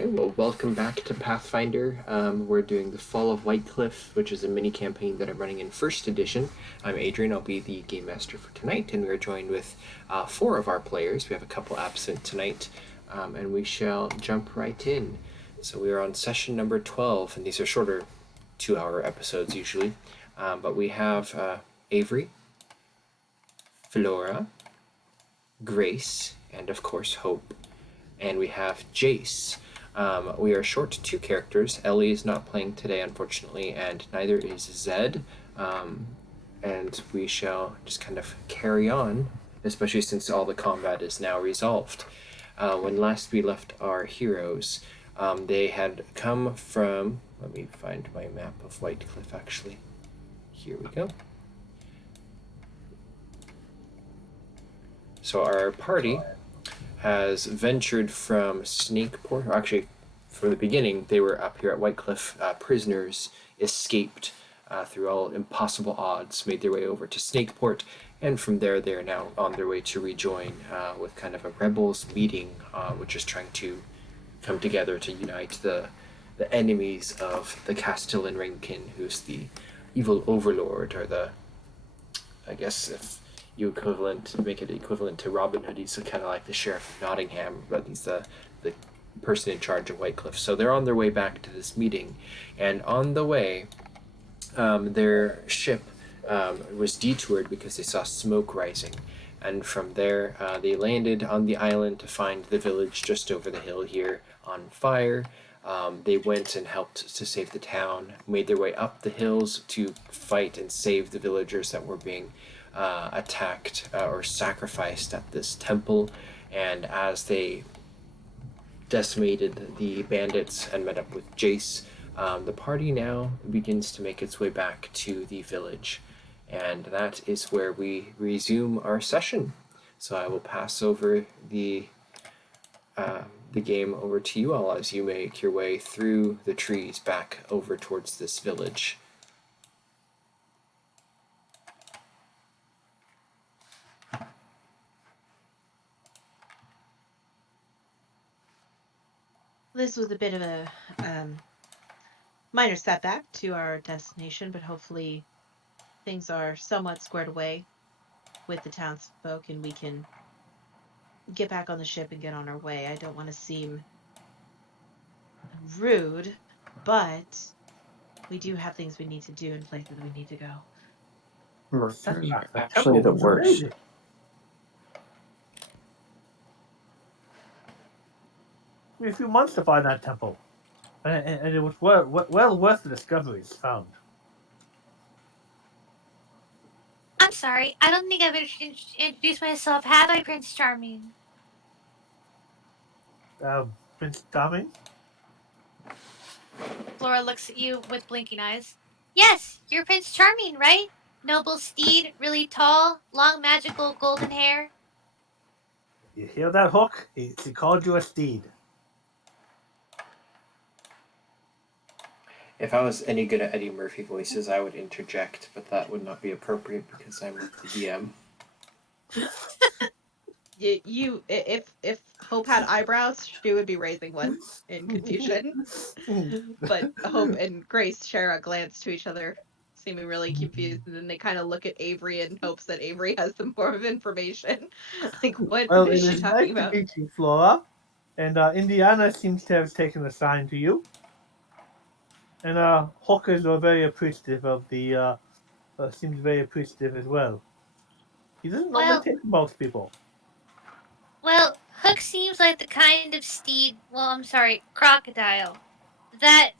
Okay, well, welcome back to Pathfinder. We're doing the Fall of Whitecliff, which is a mini campaign that I'm running in First Edition. I'm Adrian. I'll be the game master for tonight, and we are joined with 4 of our players. We have a couple absent tonight, and we shall jump right in. So we are on session number 12, and these are shorter 2-hour episodes usually. But we have Avery, Flora, Grace, and of course Hope. And we have Jace. We are short 2 characters. Ellie is not playing today, unfortunately, and neither is Zed. And we shall just kind of carry on, especially since all the combat is now resolved. When last we left our heroes, they had come from... Let me find my map of Whitecliff, actually. Here we go. So our party has ventured from Snakeport. Actually, from the beginning, they were up here at Whitecliff. Prisoners escaped through all impossible odds, made their way over to Snakeport, and from there they are now on their way to rejoin with kind of a rebels meeting, which is trying to come together to unite the enemies of the Castellan Ringkin, who's the evil overlord, or the, I guess if you make it equivalent to Robin Hood, he's kind of like the sheriff of Nottingham, but he's the person in charge of Whitecliff. So they're on their way back to this meeting, and on the way, their ship was detoured because they saw smoke rising, and from there they landed on the island to find the village just over the hill here on fire. They went and helped to save the town, made their way up the hills to fight and save the villagers that were being attacked or sacrificed at this temple. And as they decimated the bandits and met up with Jace, the party now begins to make its way back to the village. And that is where we resume our session. So I will pass over the game over to you all as you make your way through the trees back over towards this village. This was a bit of a minor setback to our destination, but hopefully things are somewhat squared away with the townsfolk and we can get back on the ship and get on our way. I don't want to seem rude, but we do have things we need to do and places we need to go. You're actually the worst. A few months to find that temple, and it was well worth the discoveries found. I'm sorry, I don't think I've introduced myself. Have I, Prince Charming? Prince Charming? Flora looks at you with blinking eyes. Yes, you're Prince Charming, right? Noble steed, really tall, long magical golden hair. You hear that, Hook? He called you a steed. If I was any good at Eddie Murphy voices, I would interject, but that would not be appropriate because I'm the DM. If Hope had eyebrows, she would be raising one in confusion. But Hope and Grace share a glance to each other, seeming really confused, and then they kind of look at Avery in hopes that Avery has some form of information. Like, what is she talking about? Nice to meet you, Flora. And Indiana seems to have taken a sign to you. And Hook is very appreciative of the. Seems very appreciative as well. He doesn't normally take most people. Well, Hook seems like the kind of steed, crocodile, that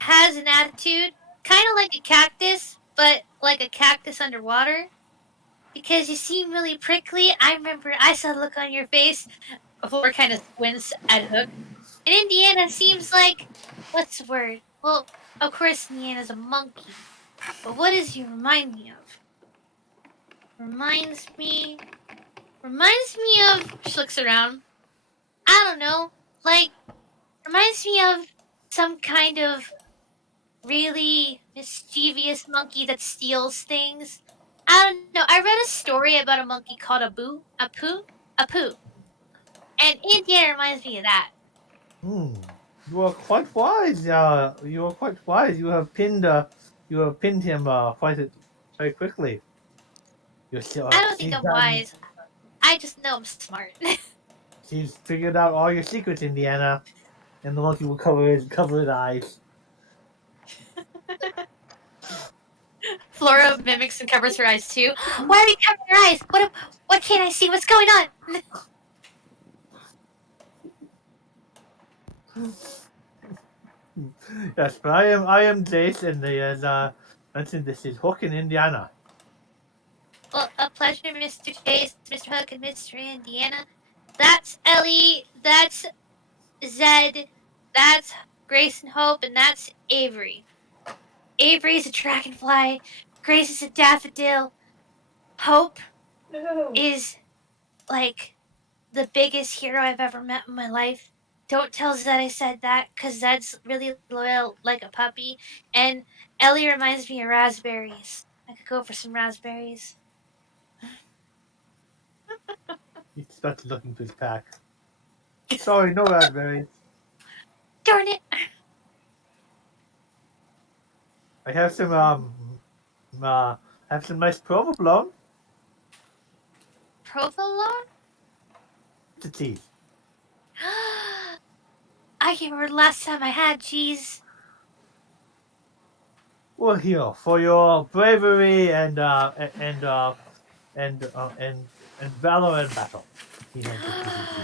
has an attitude, kind of like a cactus, but like a cactus underwater. Because you seem really prickly. I remember I saw the look on your face before kind of squints at Hook. And Indiana seems like, what's the word? Well, of course Indiana's a monkey. But what does he remind me of? Reminds me of, she looks around, I don't know, like, reminds me of some kind of really mischievous monkey that steals things. I don't know. I read a story about a monkey called Apu. And Indiana reminds me of that. You are quite wise. You are quite wise. You have pinned him very quickly. I don't think I'm wise. I just know I'm smart. She's figured out all your secrets, Indiana. And the monkey will cover his eyes. Flora mimics and covers her eyes too. Why are you covering your eyes? What can't I see? What's going on? Yes, but I am Jace, and as mentioned, this is Hook in Indiana. Well, a pleasure, Mr. Chase, Mr. Hook, and Mr. Indiana. That's Ellie. That's Zed. That's Grace and Hope, and that's Avery. Avery's a dragonfly. Grace is a daffodil. Hope is like the biggest hero I've ever met in my life. Don't tell Zed I said that, because Zed's really loyal like a puppy. And Ellie reminds me of raspberries. I could go for some raspberries. He starts looking for his pack. Sorry, no raspberries. Darn it! I have some nice provolone Provolone? to tease. I can't remember the last time I had cheese. Well, here for your bravery and valor in battle. He hands the cheese to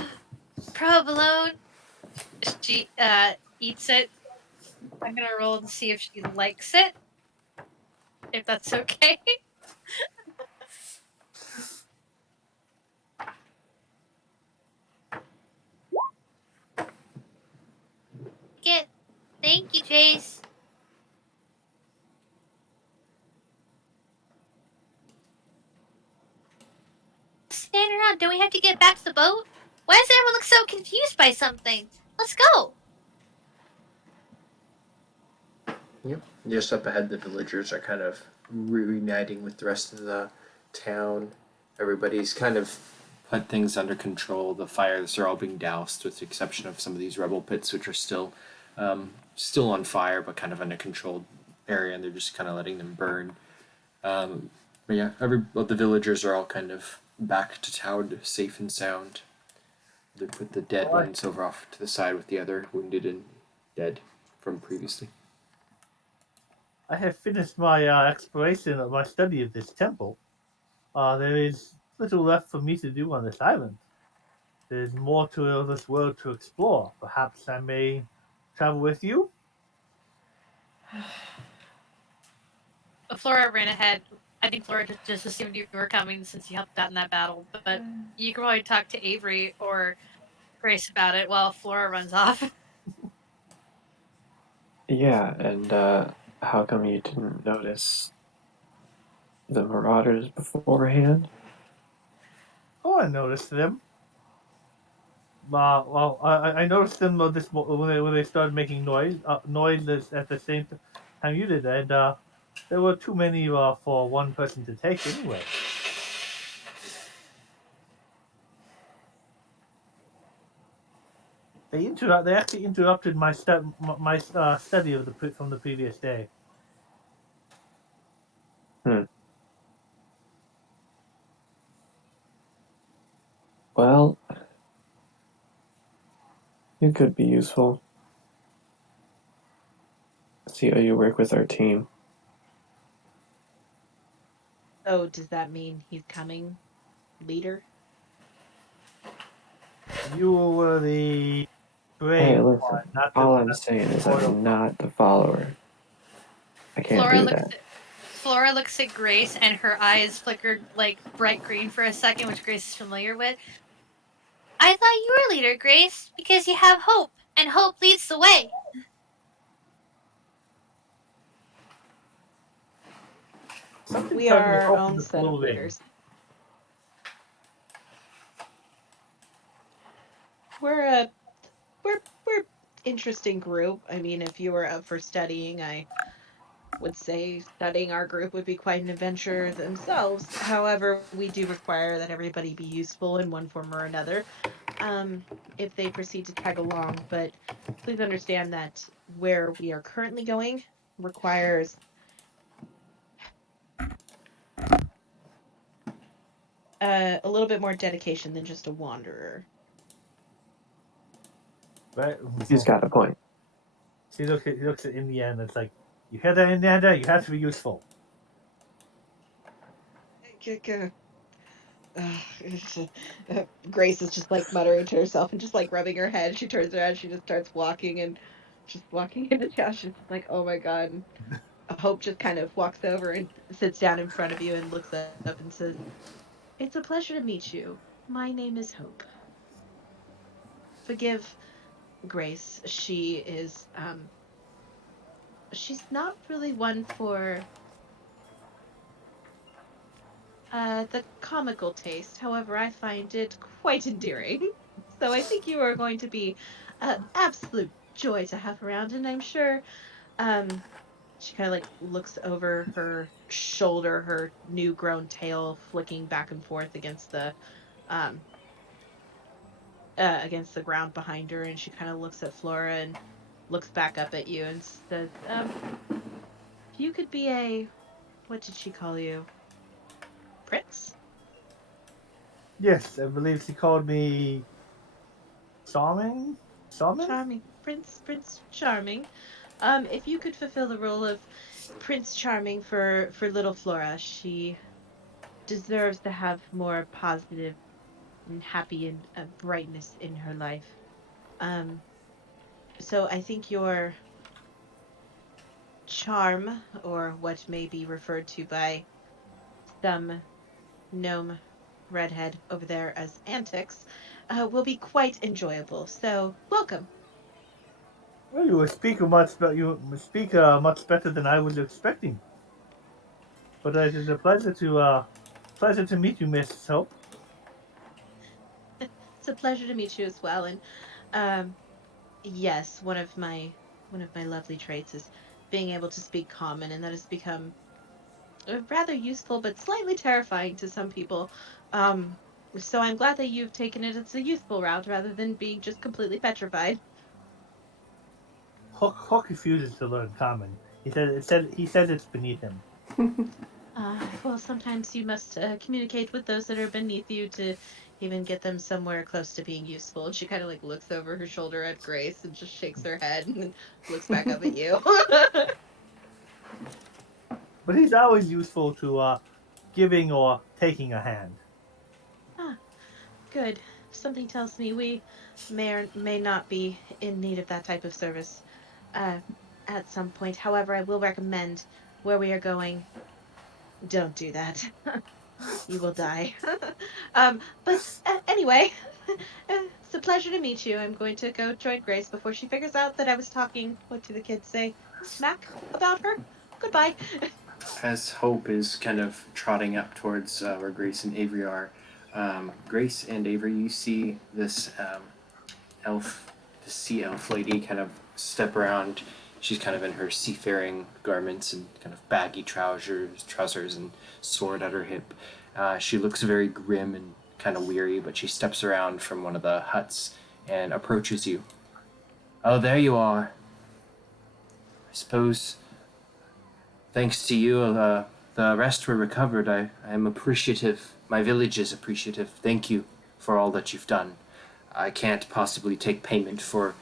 you. Provolone. She eats it. I'm gonna roll to see if she likes it. If that's okay. Get. Thank you, Jace. Stand around. Don't we have to get back to the boat? Why does everyone look so confused by something? Let's go. Yep. Just up ahead, the villagers are kind of reuniting with the rest of the town. Everybody's kind of put things under control. The fires are all being doused, with the exception of some of these rebel pits, which are still on fire, but kind of in a controlled area, and they're just kind of letting them burn. But yeah, the villagers are all kind of back to town, safe and sound. They put the dead ones over off to the side with the other wounded and dead from previously. I have finished my exploration of my study of this temple. There is little left for me to do on this island. There is more to this world to explore. Perhaps I may travel with you. Flora ran ahead. I think Flora just assumed you were coming since you helped out in that battle. But you can probably talk to Avery or Grace about it while Flora runs off. Yeah, and how come you didn't notice the marauders beforehand? Oh, I noticed them. Well, I noticed them when they started making noise at the same time you did, and there were too many for one person to take anyway. They actually interrupted my study of from the previous day. Well, it could be useful. See how you work with our team. Oh, does that mean he's coming, leader? You were the brave Hey, listen, one, not all I'm saying is I'm not the follower. I can't do that. Flora looks at Grace, and her eyes flickered like bright green for a second, which Grace is familiar with. I thought you were leader, Grace, because you have hope, and hope leads the way. We are our own set of leaders. We're interesting group. I mean, if you were up for studying, I would say studying our group would be quite an adventure themselves. However, we do require that everybody be useful in one form or another. if they proceed to tag along, but please understand that where we are currently going requires a little bit more dedication than just a wanderer. Right? He's got a point. He looks at Indiana. It's like, you hear that, Indiana? You have to be useful. Grace is just like muttering to herself and just like rubbing her head. She turns around, she just starts walking and just walking into town. She's just like, oh my god. And Hope just kind of walks over and sits down in front of you and looks up and says, "It's a pleasure to meet you. My name is Hope. Forgive Grace. She's not really one for the comical taste. However, I find it quite endearing. So I think you are going to be an absolute joy to have around, and I'm sure she kind of like looks over her shoulder, her new grown tail flicking back and forth um against the ground behind her, and she kind of looks at Flora and looks back up at you and says, if you could be a, what did she call you? Prince? Yes, I believe she called me Charming? Charming? Charming. Prince Charming. If you could fulfill the role of Prince Charming for little Flora, she deserves to have more positive and happy and brightness in her life. Um, so I think your charm, or what may be referred to by some gnome redhead over there as antics, will be quite enjoyable. So welcome. Well, you speak much better than I was expecting. But it is a pleasure to meet you, Miss Hope. It's a pleasure to meet you as well. And um, yes, one of my lovely traits is being able to speak common, and that has become rather useful but slightly terrifying to some people. Um, so I'm glad that you've taken it as a useful route rather than being just completely petrified. Hook refuses to learn common. He says it's beneath him. Well, sometimes you must communicate with those that are beneath you to even get them somewhere close to being useful. And she kind of like looks over her shoulder at Grace and just shakes her head and then looks back up at you. But he's always useful to giving or taking a hand. Ah, good. Something tells me we may or may not be in need of that type of service uh, at some point. However, I will recommend where we are going, don't do that. You will die. But anyway, it's a pleasure to meet you. I'm going to go join Grace before she figures out that I was talking, what do the kids say, smack about her. Goodbye. As Hope is kind of trotting up towards where Grace and Avery are, Grace and Avery, you see this elf, the sea elf lady, kind of step around. She's kind of in her seafaring garments and kind of baggy trousers, and sword at her hip. She looks very grim and kind of weary, but she steps around from one of the huts and approaches you. Oh, there you are. I suppose, thanks to you, the rest were recovered. I am appreciative. My village is appreciative. Thank you for all that you've done. I can't possibly take payment for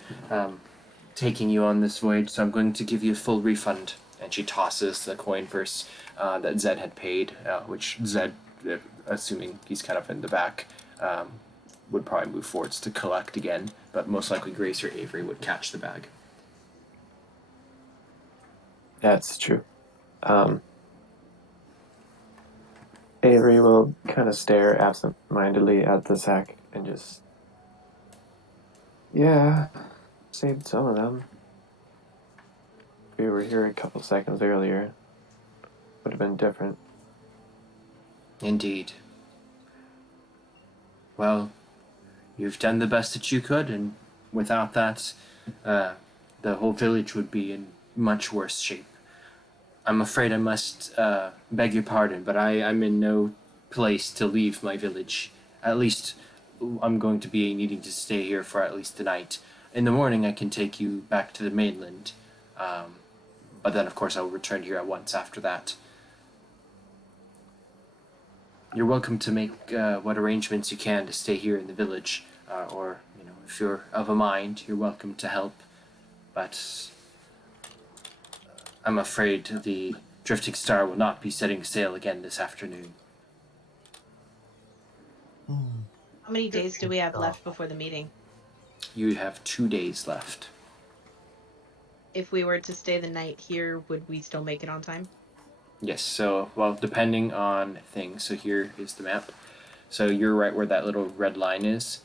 taking you on this voyage, so I'm going to give you a full refund. And she tosses the coin purse that Zed had paid, which Zed, assuming he's kind of in the back, would probably move forwards to collect again, but most likely Grace or Avery would catch the bag. That's true. Avery will kind of stare absent-mindedly at the sack and just, yeah, saved some of them. If we were here a couple seconds earlier, would have been different. Indeed. Well, you've done the best that you could, and without that, the whole village would be in much worse shape. I'm afraid I must beg your pardon, but I'm in no place to leave my village. At least I'm going to be needing to stay here for at least the night. In the morning, I can take you back to the mainland. But then, of course, I'll return here at once after that. You're welcome to make what arrangements you can to stay here in the village, or if you're of a mind, you're welcome to help. But I'm afraid the Drifting Star will not be setting sail again this afternoon. How many days do we have left before the meeting? You have 2 days left. If we were to stay the night here, would we still make it on time? Yes, so, well, depending on things. So here is the map. So you're right where that little red line is.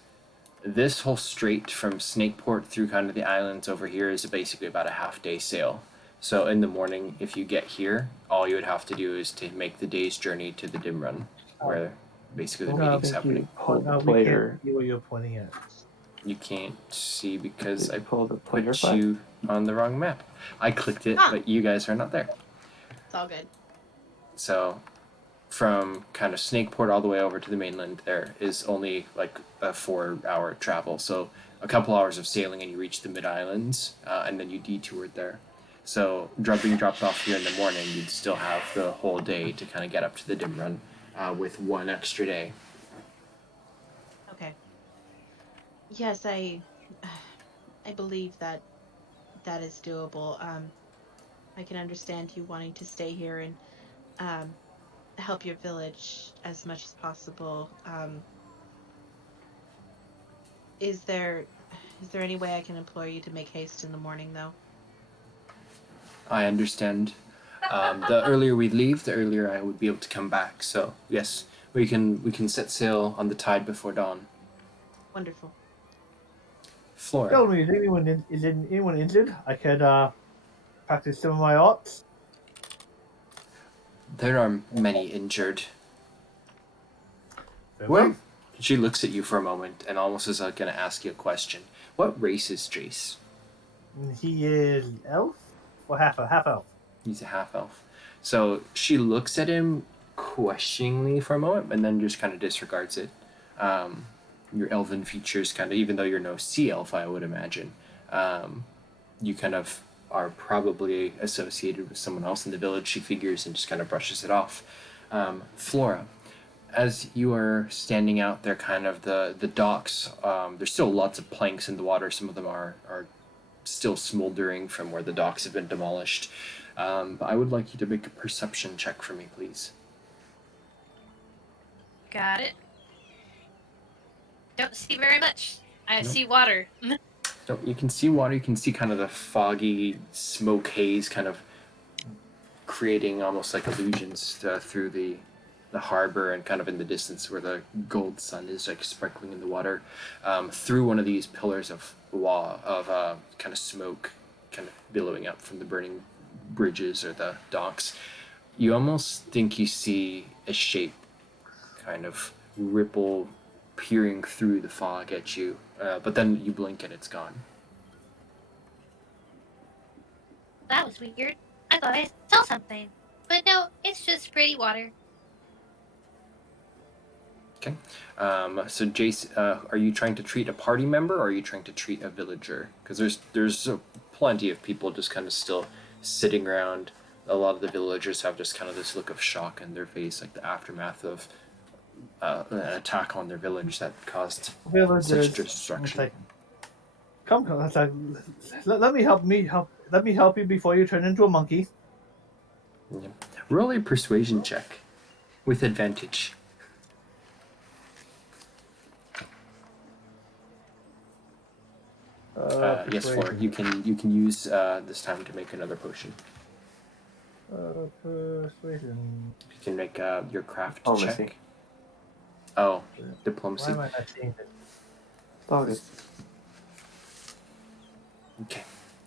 This whole strait from Snakeport through kind of the islands over here is basically about a half-day sail. So in the morning, if you get here, all you would have to do is to make the day's journey to the Dim Run, where basically the meeting's happening. Pull the We player. can't see where you're pointing at. You can't see because I Pull the player put flag. you on the wrong map. I clicked it, but you guys are not there. It's all good. So from kind of Snakeport all the way over to the mainland, there is only like a 4-hour travel. So a couple hours of sailing and you reach the mid-islands, and then you detoured there. So being dropped off here in the morning, you'd still have the whole day to kind of get up to the Dim Run with 1 extra day. Okay. Yes, I believe that is doable. I can understand you wanting to stay here and help your village as much as possible. Is there any way I can implore you to make haste in the morning, though? I understand. The earlier we leave, the earlier I would be able to come back. So yes, we can set sail on the tide before dawn. Wonderful. Flora. Tell me, is anyone injured? I could practice some of my arts. There are many injured. Well, She looks at you for a moment and almost is going to ask you a question. What race is Jace? he is elf or half elf. He's a half elf. So she looks at him questioningly for a moment and then just kind of disregards it. Your elven features kind of, even though you're no sea elf, I would imagine, you kind of are probably associated with someone else in the village, she figures, and just kind of brushes it off. Flora, as you are standing out there, kind of the docks, there's still lots of planks in the water. Some of them are still smoldering from where the docks have been demolished. But I would like you to make a perception check for me, please. Got it. Don't see very much. I Nope. see water. So you can see water, you can see kind of the foggy smoke haze kind of creating almost like illusions through the harbor and kind of in the distance where the gold sun is like sparkling in the water, through one of these pillars of kind of smoke kind of billowing up from the burning bridges or the docks. You almost think you see a shape kind of ripple peering through the fog at you, but then you blink and it's gone. That was weird. I thought I saw something. But no, it's just pretty water. Okay. So Jace, are you trying to treat a party member or are you trying to treat a villager? Because there's plenty of people just kind of still sitting around. A lot of the villagers have just kind of this look of shock on their face, like the aftermath of an attack on their village that caused such destruction. Like, come, it's like, let me help you before you turn into a monkey. Yeah. Roll a persuasion check with advantage. Yes, Flora. You can use this time to make another potion. Persuasion. You can make your craft Diplomacy. check. Oh, Why diplomacy. am I not seeing it? Oh, good. Okay.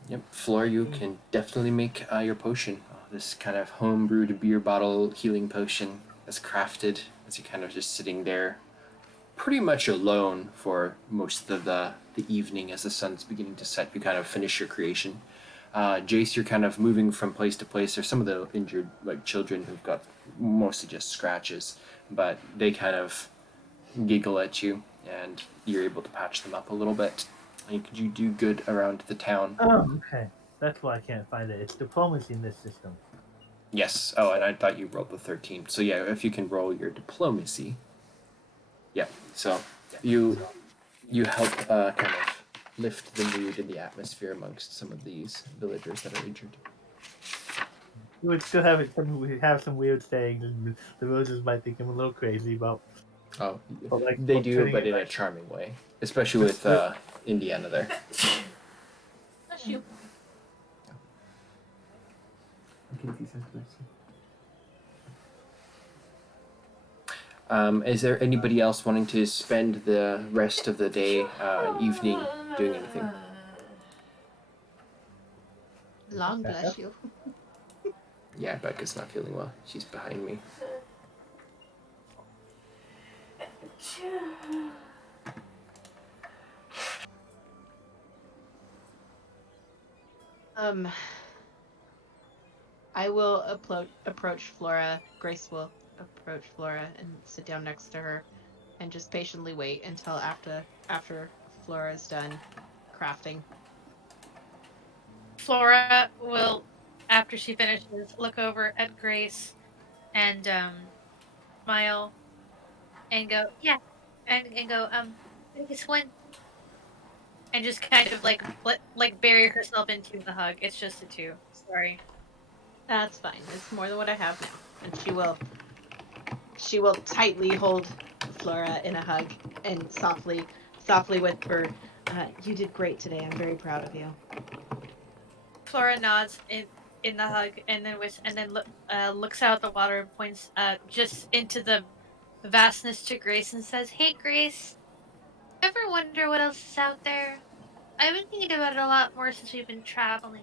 Yep, Flora, you can definitely make your potion. This kind of homebrewed beer bottle healing potion is crafted as you're kind of just sitting there, pretty much alone for most of the evening as the sun's beginning to set. You kind of finish your creation. Jace, you're kind of moving from place to place. There's some of the injured like children who've got mostly just scratches, but they kind of giggle at you. and you're able to patch them up a little bit. You do good around the town. Oh, okay. That's why I can't find it. It's diplomacy in this system. Yes. Oh, and I thought you rolled the 13. So yeah, if you can roll your diplomacy. Yeah. So you help kind of lift the mood and the atmosphere amongst some of these villagers that are injured. We would still have it. We have some weird sayings, and the villagers might think I'm a little crazy about. Oh, But like, they do, putting but it in a like- charming way, especially with Indiana there. Bless you. Is there anybody else wanting to spend the rest of the day and evening doing anything? Long bless you. Yeah, Becca's not feeling well. She's behind me. I will approach Flora. Grace will approach Flora and sit down next to her, and just patiently wait until after Flora's done crafting. Flora will, after she finishes, look over at Grace and smile and go, yeah, and go, this one, and just kind of like bury herself into the hug. It's just the two. Sorry. That's fine. It's more than what I have now, and she will tightly hold Flora in a hug and softly whisper, "You did great today. I'm very proud of you." Flora nods in the hug, and then looks out at the water and points just into the vastness to Grace and says, "Hey, Grace, ever wonder what else is out there? I've been thinking about it a lot more since we've been traveling."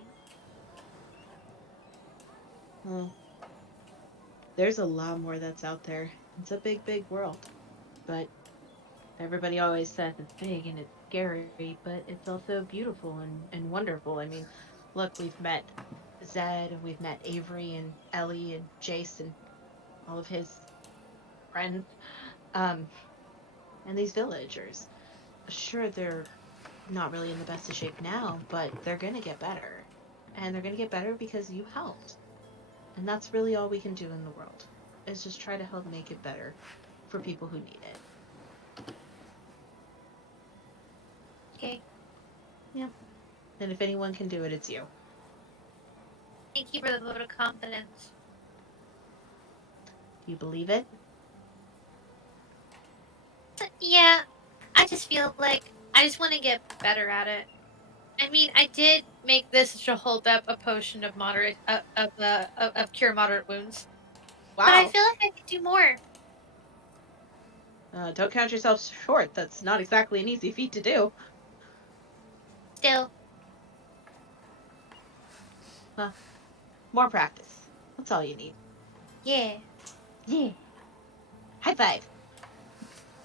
Well, there's a lot more that's out there. It's a big, big world, but everybody always says it's big and it's scary, but it's also beautiful and wonderful. I mean, look, we've met Zed, and we've met Avery and Ellie and Jason, all of his friends, um, and these villagers. Sure, they're not really in the best of shape now, but they're gonna get better. And they're gonna get better because you helped. And that's really all we can do in the world, is just try to help make it better for people who need it. Okay, And if anyone can do it, it's you. thank you for the vote of confidence. Do you believe it? Yeah, I just feel like I just want to get better at it. I mean, I did make this to hold up a potion of moderate of cure moderate wounds, but I Wow. feel like I could do more. Don't count yourself short. That's not exactly an easy feat to do. Still, More practice. That's all you need. yeah. Yeah. High five.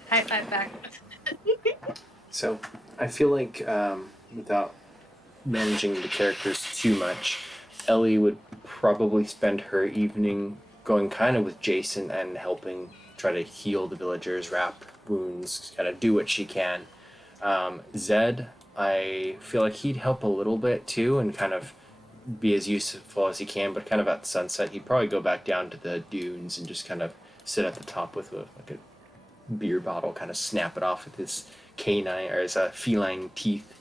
High five back. So I feel like without managing the characters too much, Ellie would probably spend her evening going kind of with Jason and helping try to heal the villagers, wrap wounds, kind of do what she can. Zed, I feel like he'd help a little bit too and kind of be as useful as he can, but kind of at sunset, he'd probably go back down to the dunes and just kind of sit at the top with like a beer bottle, kind of snap it off with his canine or his feline teeth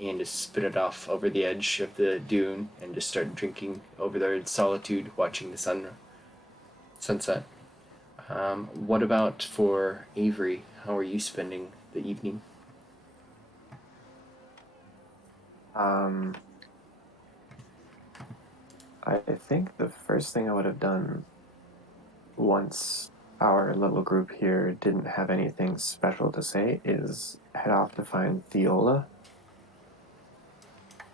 and just spit it off over the edge of the dune and just start drinking over there in solitude, watching the sunset. What about for Avery? How are you spending the evening? I think the first thing I would have done once our little group here didn't have anything special to say is head off to find Theola.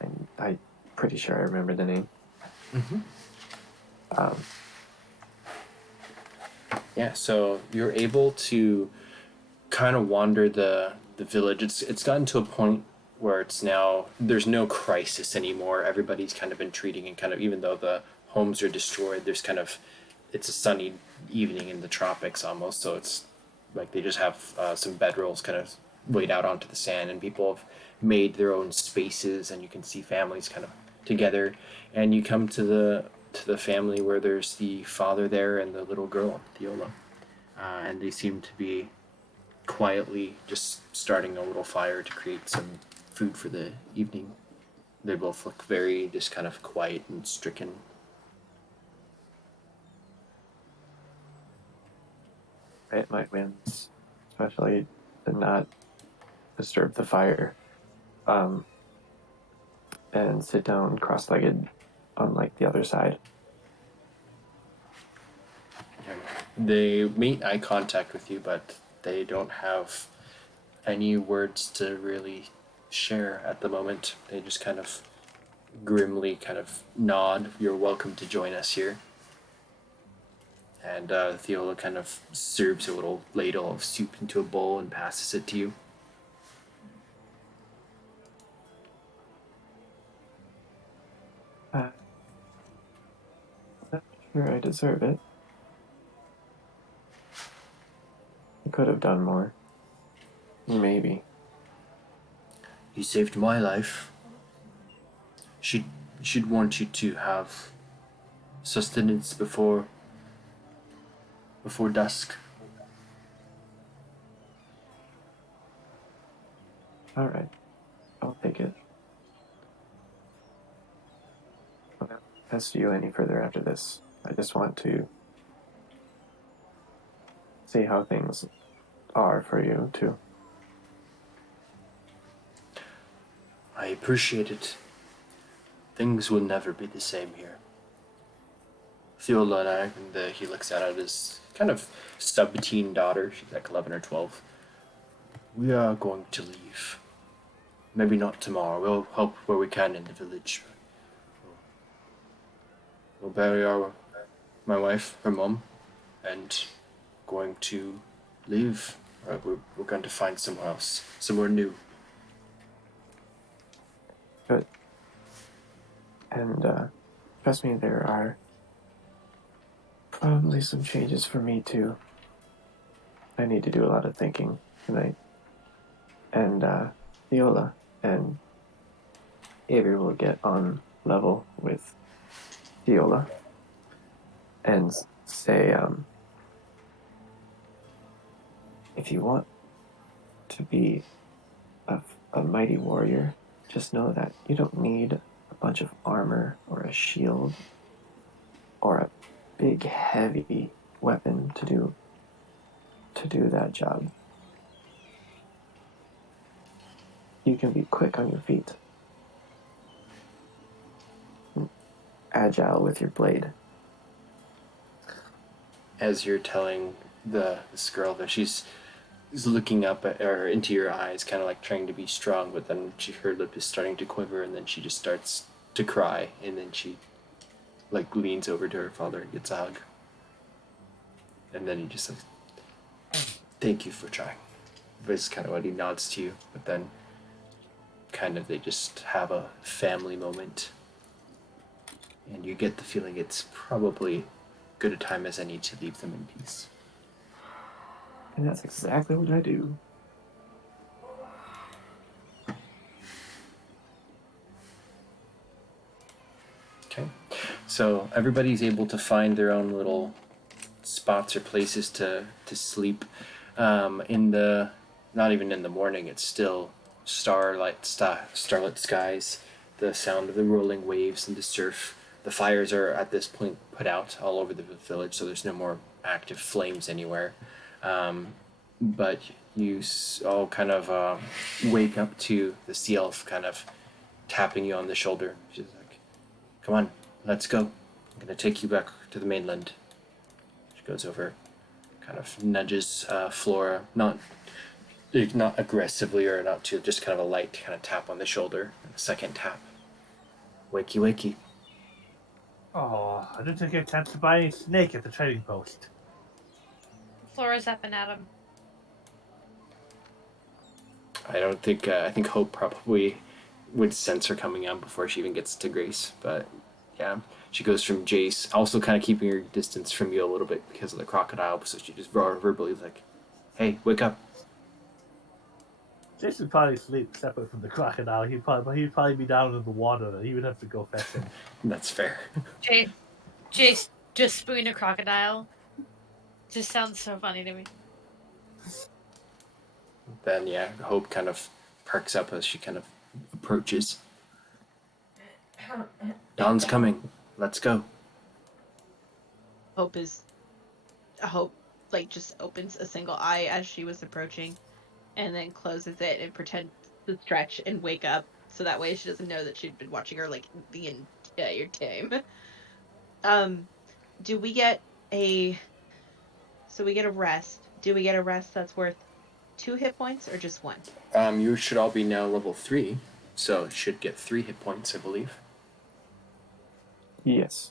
And I'm pretty sure I remember the name. Mm-hmm. Um, Yeah, so you're able to kind of wander the village. It's gotten to a point where it's now there's no crisis anymore. Everybody's kind of been treating and kind of even though the homes are destroyed, there's kind of it's a sunny evening in the tropics almost. So it's like they just have some bedrolls kind of laid out onto the sand, and people have made their own spaces, and you can see families kind of together. And you come to the family where there's the father there and the little girl, Theola, and they seem to be quietly just starting a little fire to create some food for the evening. They both look very just kind of quiet and stricken. It might wins, especially to not disturb the fire, and sit down cross-legged on like the other side. They make eye contact with you, but they don't have any words to really share at the moment. They just kind of grimly kind of nod. You're welcome to join us here. And Theola kind of serves a little ladle of soup into a bowl and passes it to you. I'm not sure I deserve it. I could have done more. Maybe. You saved my life. She'd want you to have sustenance before dusk. All right, I'll take it. I won't pester you any further after this. I just want to see how things are for you too. I appreciate it. Things will never be the same here. Theola and I, and he looks at his kind of sub-teen daughter. She's like 11 or 12. We are going to leave. Maybe not tomorrow. We'll help where we can in the village. We'll bury my wife, her mom, and going to leave. We're going to find somewhere else, somewhere new. Good. And trust me, there are probably some changes for me too. I need to do a lot of thinking tonight. And Viola and Avery will get on level with Viola and say, if you want to be a mighty warrior, just know that you don't need a bunch of armor or a shield or a big heavy weapon to do that job. You can be quick on your feet, agile with your blade. As you're telling this girl that she's looking up at, or into your eyes, kind of like trying to be strong, but then her lip is starting to quiver, and then she just starts to cry, and then she like leans over to her father and gets a hug, and then he just like, "Thank you for trying." This is kind of what he nods to you, but then kind of they just have a family moment, and you get the feeling it's probably good a time as any to leave them in peace. And that's exactly what I do. Okay, so everybody's able to find their own little spots or places to sleep. In the not even in the morning, it's still starlit skies, the sound of the rolling waves and the surf. The fires are at this point put out all over the village, so there's no more active flames anywhere. But you all kind of wake up to the sea elf kind of tapping you on the shoulder. She's like, "Come on, let's go. I'm gonna take you back to the mainland." She goes over, kind of nudges Flora, not aggressively or not too, just kind of a light kind of tap on the shoulder. And a second tap. Wakey, wakey. Oh, I didn't get a chance to buy any snake at the trading post. Flora's up and at him. I don't think, I think Hope probably would sense her coming out before she even gets to Grace, but yeah. She goes from Jace, also kind of keeping her distance from you a little bit because of the crocodile, so she just verbally is like, "Hey, wake up." Jace would probably sleep separate from the crocodile. He'd probably be down in the water. He would have to go fetch him. That's fair. Jace just spoon a crocodile. Just sounds so funny to me. Then yeah, Hope kind of perks up as she kind of approaches. Dawn's coming. Let's go. Hope like just opens a single eye as she was approaching, and then closes it and pretends to stretch and wake up, so that way she doesn't know that she'd been watching her like the entire time. Do we get a? So we get a rest. Do we get a rest that's worth 2 hit points or just 1? You should all be now level 3, so should get 3 hit points, I believe. Yes.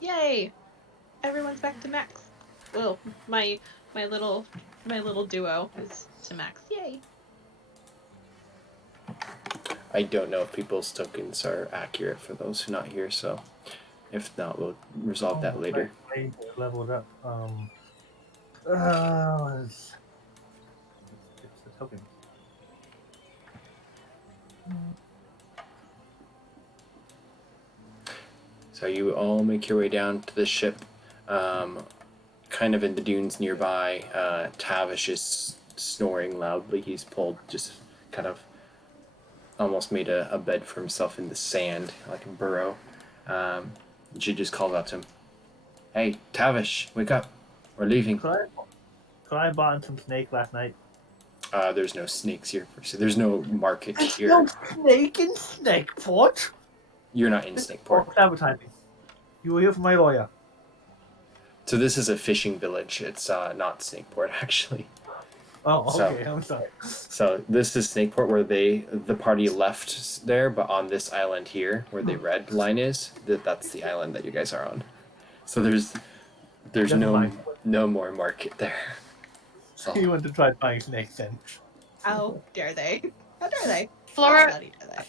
Yay! Everyone's back to max. Well, my little duo is to max. Yay! I don't know if people's tokens are accurate for those who are not here, so if not, we'll resolve that later. I leveled up. It's the token. So you all make your way down to the ship, kind of in the dunes nearby. Tavish is snoring loudly. He's pulled, just kind of almost made a bed for himself in the sand, like a burrow. She just calls out to him, "Hey, Tavish, wake up. We're leaving." Could I bought some snake last night? There's no snakes here. So there's no market There's here. no snake in Snakeport. You're not in Snakeport. Oh, advertising. You were here for my lawyer. So this is a fishing village. It's not Snakeport, actually. Oh, So- okay. I'm sorry. So this is Snakeport, where the party left there, but on this island here, where the red line is, that's the island that you guys are on. So there's Never no mind. no more market there. So You went to try buying snakes then. How dare they? How dare they? How Flora bloody dare they?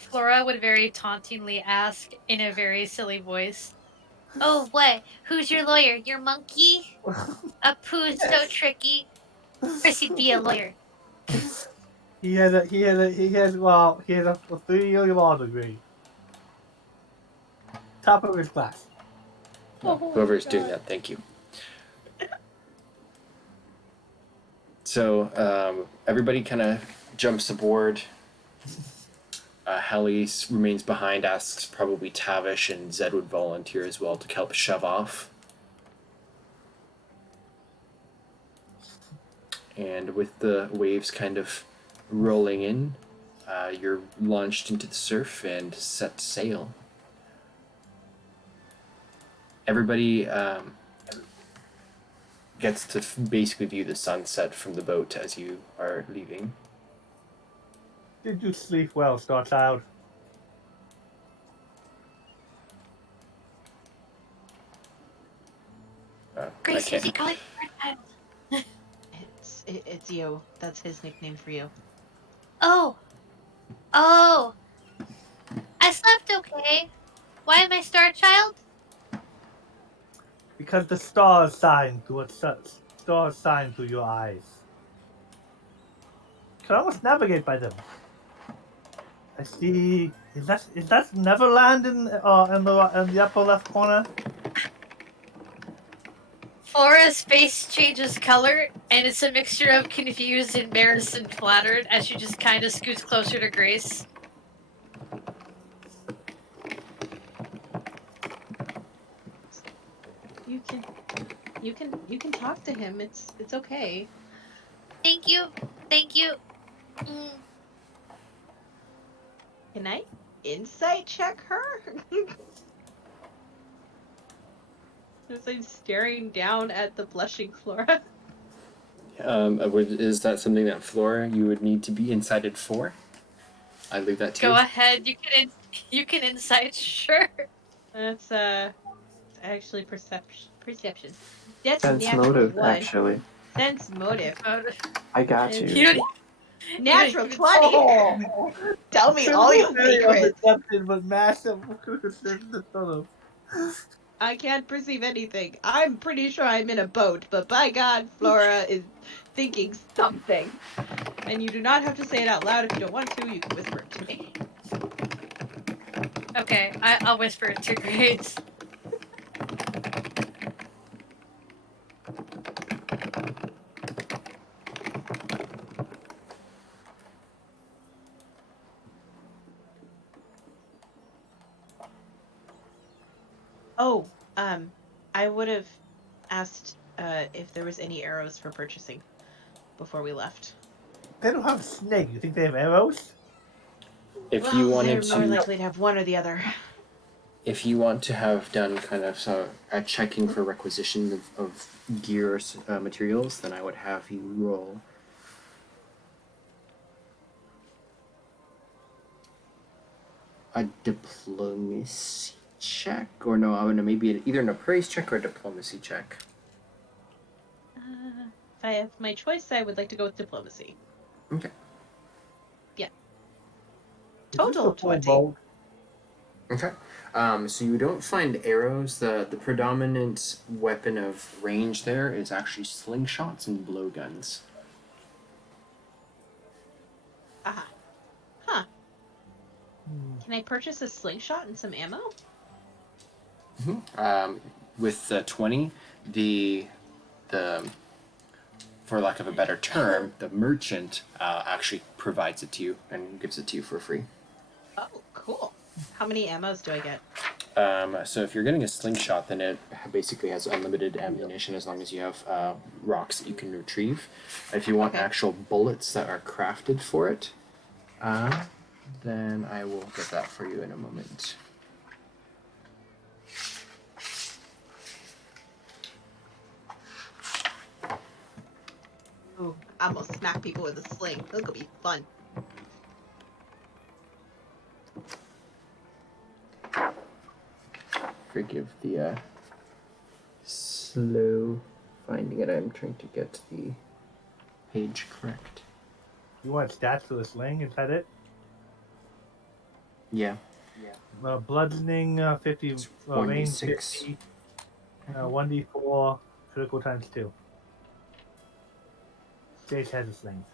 Flora would very tauntingly ask in a very silly voice, "Oh, what? Who's your lawyer? Your monkey? A poo's so tricky. Of course he'd be a lawyer." He has a 3-year law degree. Top of his class. whoever's doing that, thank you. So everybody kind of jumps aboard. Helly remains behind, asks probably Tavish and Zed would volunteer as well to help shove off. And with the waves kind of rolling in, you're launched into the surf and set sail. Everybody gets to basically view the sunset from the boat as you are leaving. Did you sleep well, Star Child? I Grace, can't. is he calling for a child? It's you. That's his nickname for you. Oh, I slept okay. Why am I Star Child? Because the stars shine through your eyes. You can almost navigate by them. I see. Is that Neverland in the upper left corner? Flora's face changes color, and it's a mixture of confused, embarrassed, and flattered as she just kind of scoots closer to Grace. You can talk to him. It's okay. Thank you. Mm. Can I insight check her? As I'm staring down at the blushing Flora. Is that something that Flora you would need to be incited for? I leave that to Go you. ahead. You can insight, sure. That's actually perception. That's Sense natural motive, one. actually. Sense motive. I got You you. Natural You- 20. Tell me all your secrets. Perception, but massive. Sort of. I can't perceive anything. I'm pretty sure I'm in a boat, but by God, Flora is thinking something. And you do not have to say it out loud if you don't want to. You can whisper it to me. Okay, I'll whisper it to Grace. Oh, I would have asked if there was any arrows for purchasing before we left. They don't have a snake. You think they have arrows? If Well, you they're wanted more to, likely to have one or the other. if you want to have done kind of a checking for requisition of gear or materials, then I would have you roll a diplomacy check, or no, I would know, maybe either an appraise check or a diplomacy check. If I have my choice, I would like to go with diplomacy. Okay. Yeah. Is this Total the of full 20. bolt? Okay. So you don't find arrows. The predominant weapon of range there is actually slingshots and blowguns. Aha. Huh. Can I purchase a slingshot and some ammo? With the 20, the for lack of a better term, the merchant actually provides it to you and gives it to you for free. Oh, cool. How many ammos do I get? So if you're getting a slingshot, then it basically has unlimited ammunition as long as you have rocks that you can retrieve. If you want Okay. actual bullets that are crafted for it, then I will get that for you in a moment. Ooh, I'm gonna smack people with a sling. That's gonna be fun. Forgive the slow finding it. I'm trying to get the page correct. You want stats for the sling? Is that it? Yeah. Bludgeoning 50, It's range 1d6. 50, 1d4, critical times 2. Jace has a sling.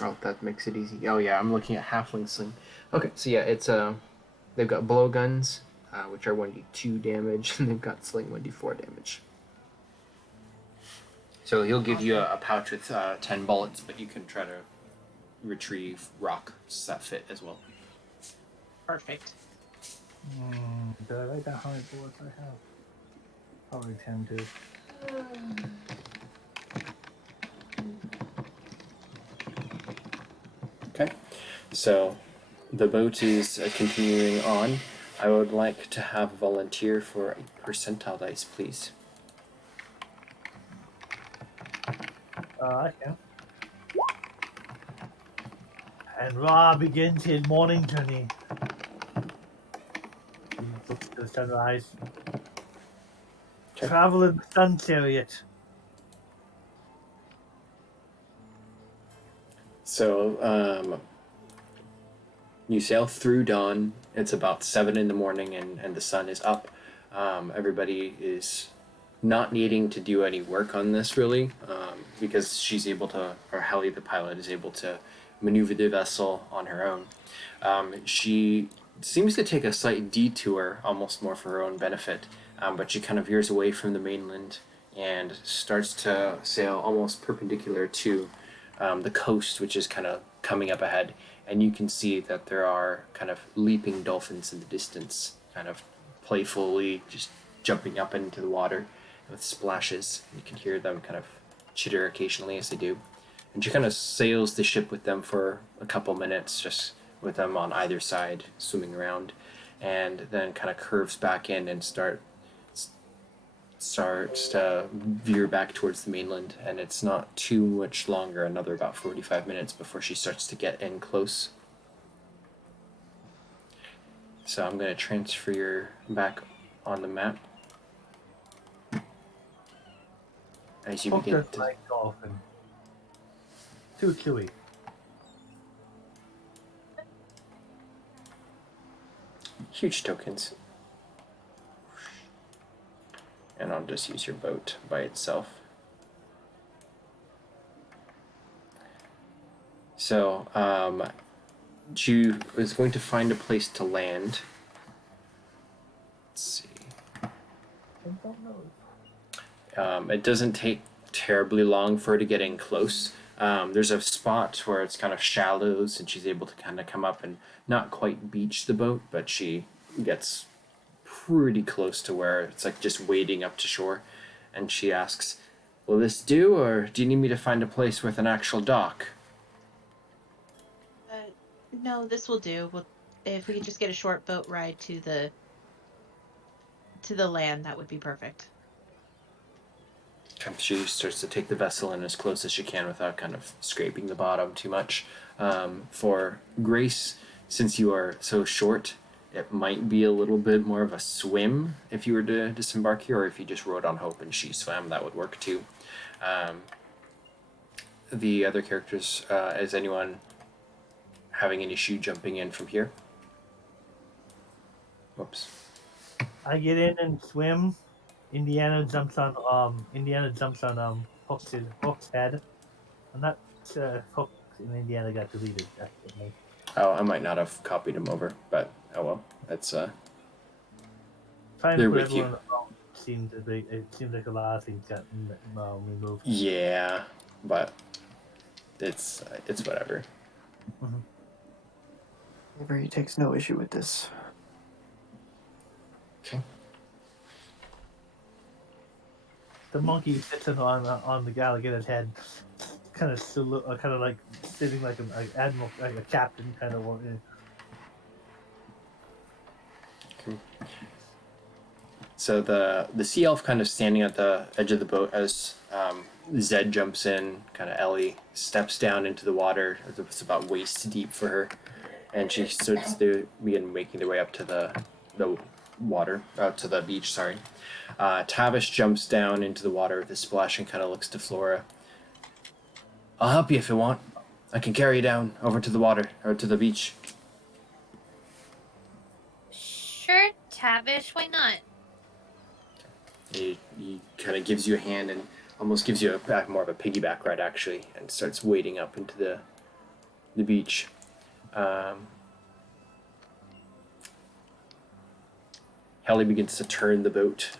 Oh, that makes it easy. Oh yeah, I'm looking at halfling sling. Okay, so yeah, it's they've got blowguns, which are 1d2 damage, and they've got sling 1d4 damage. So he'll give you a pouch with 10 bullets, but you can try to retrieve rocks that fit as well. Perfect. Did I write down how many bullets I have? Probably 10 too. Okay, so the boat is continuing on. I would like to have a volunteer for a percentile dice, please. I can. And Ra begins his morning journey. He looks to the sunrise. Okay. Travel in the sun chariot. So you sail through dawn. It's about 7 in the morning, and the sun is up. Everybody is not needing to do any work on this really, because she's able to, or Helly the pilot is able to maneuver the vessel on her own. She seems to take a slight detour, almost more for her own benefit, but she kind of veers away from the mainland and starts to sail almost perpendicular to the coast, which is kind of coming up ahead, and you can see that there are kind of leaping dolphins in the distance, kind of playfully just jumping up into the water with splashes. You can hear them kind of chitter occasionally as they do. And she kind of sails the ship with them for a couple minutes, just with them on either side swimming around, and then kind of curves back in and starts to veer back towards the mainland. And it's not too much longer, another about 45 minutes before she starts to get in close. So I'm going to transfer you back on the map as you begin Focus to... like dolphin. Too chewy. Huge tokens. And I'll just use your boat by itself. So, she was going to find a place to land. Let's see. I don't know. It doesn't take terribly long for her to get in close. There's a spot where it's kind of shallows, and she's able to kind of come up and not quite beach the boat, but she gets pretty close to where it's like just wading up to shore. And she asks, "Will this do, or do you need me to find a place with an actual dock?" No, this will do. If we could just get a short boat ride to the land, that would be perfect. She starts to take the vessel in as close as she can without kind of scraping the bottom too much. For Grace, since you are so short, it might be a little bit more of a swim if you were to disembark here, or if you just rode on Hope and she swam, that would work too. The other characters, is anyone having an issue jumping in from here? Whoops. I get in and swim. Indiana jumps on Hook's head. I'm not sure if Hook and Indiana got deleted. Definitely. Oh, I might not have copied him over, but oh well. That's Trying They're to put with you. everyone around it seems like a lot of things got removed. yeah, but it's whatever. Avery takes no issue with this. Okay. The monkey sits on the alligator's head, kind of like sitting like an admiral, like a captain kind of one. So the sea elf kind of standing at the edge of the boat as Zed jumps in. Kind of Ellie steps down into the water. It's about waist deep for her, and she starts to begin making their way up to the water, to the beach. Sorry. Tavish jumps down into the water with a splash and kind of looks to Flora. "I'll help you if you want. I can carry you down over to the water or to the beach." Sure, Tavish, why not? He kind of gives you a hand and almost gives you more of a piggyback ride actually, and starts wading up into the beach. Helly begins to turn the boat,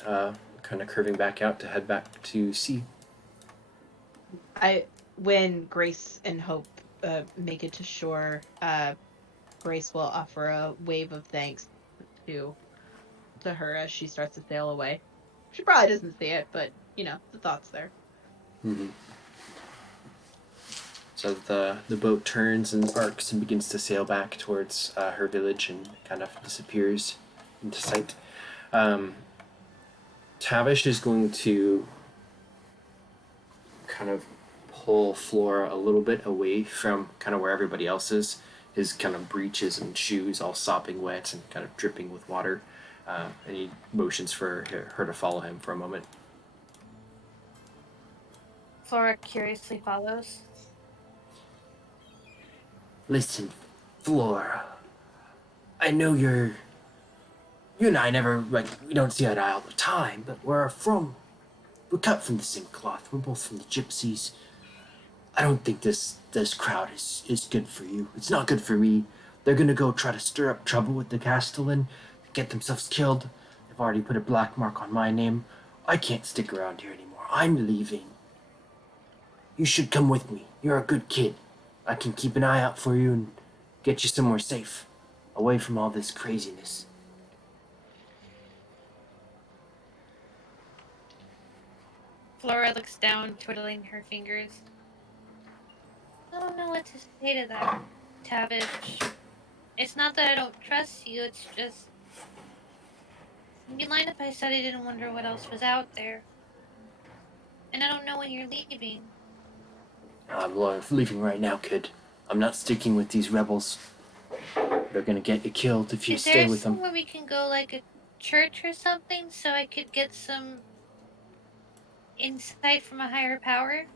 kind of curving back out to head back to sea. When Grace and Hope make it to shore, Grace will offer a wave of thanks to her as she starts to sail away. She probably doesn't see it, but the thought's there. Mm-hmm. So the boat turns and arcs and begins to sail back towards her village and kind of disappears into sight. Tavish is going to kind of pull Flora a little bit away from kind of where everybody else is. His kind of breeches and shoes all sopping wet and kind of dripping with water. And he motions for her to follow him for a moment. Flora curiously follows. "Listen, Flora. I know you and I never, we don't see eye to eye all the time, but we're cut from the same cloth. We're both from the gypsies. I don't think this crowd is good for you. It's not good for me. They're gonna go try to stir up trouble with the Castellan, get themselves killed. They've already put a black mark on my name. I can't stick around here anymore. I'm leaving. You should come with me. You're a good kid. I can keep an eye out for you and get you somewhere safe, away from all this craziness." Flora looks down, twiddling her fingers. I don't know what to say to that, Tavish. It's not that I don't trust you, it's just... You'd be lying if I said I didn't wonder what else was out there. And I don't know when you're leaving. "I'm leaving right now, kid. I'm not sticking with these rebels. They're gonna get you killed if you Is stay there with them." somewhere we can go, like a church or something, so I could get some insight from a higher power?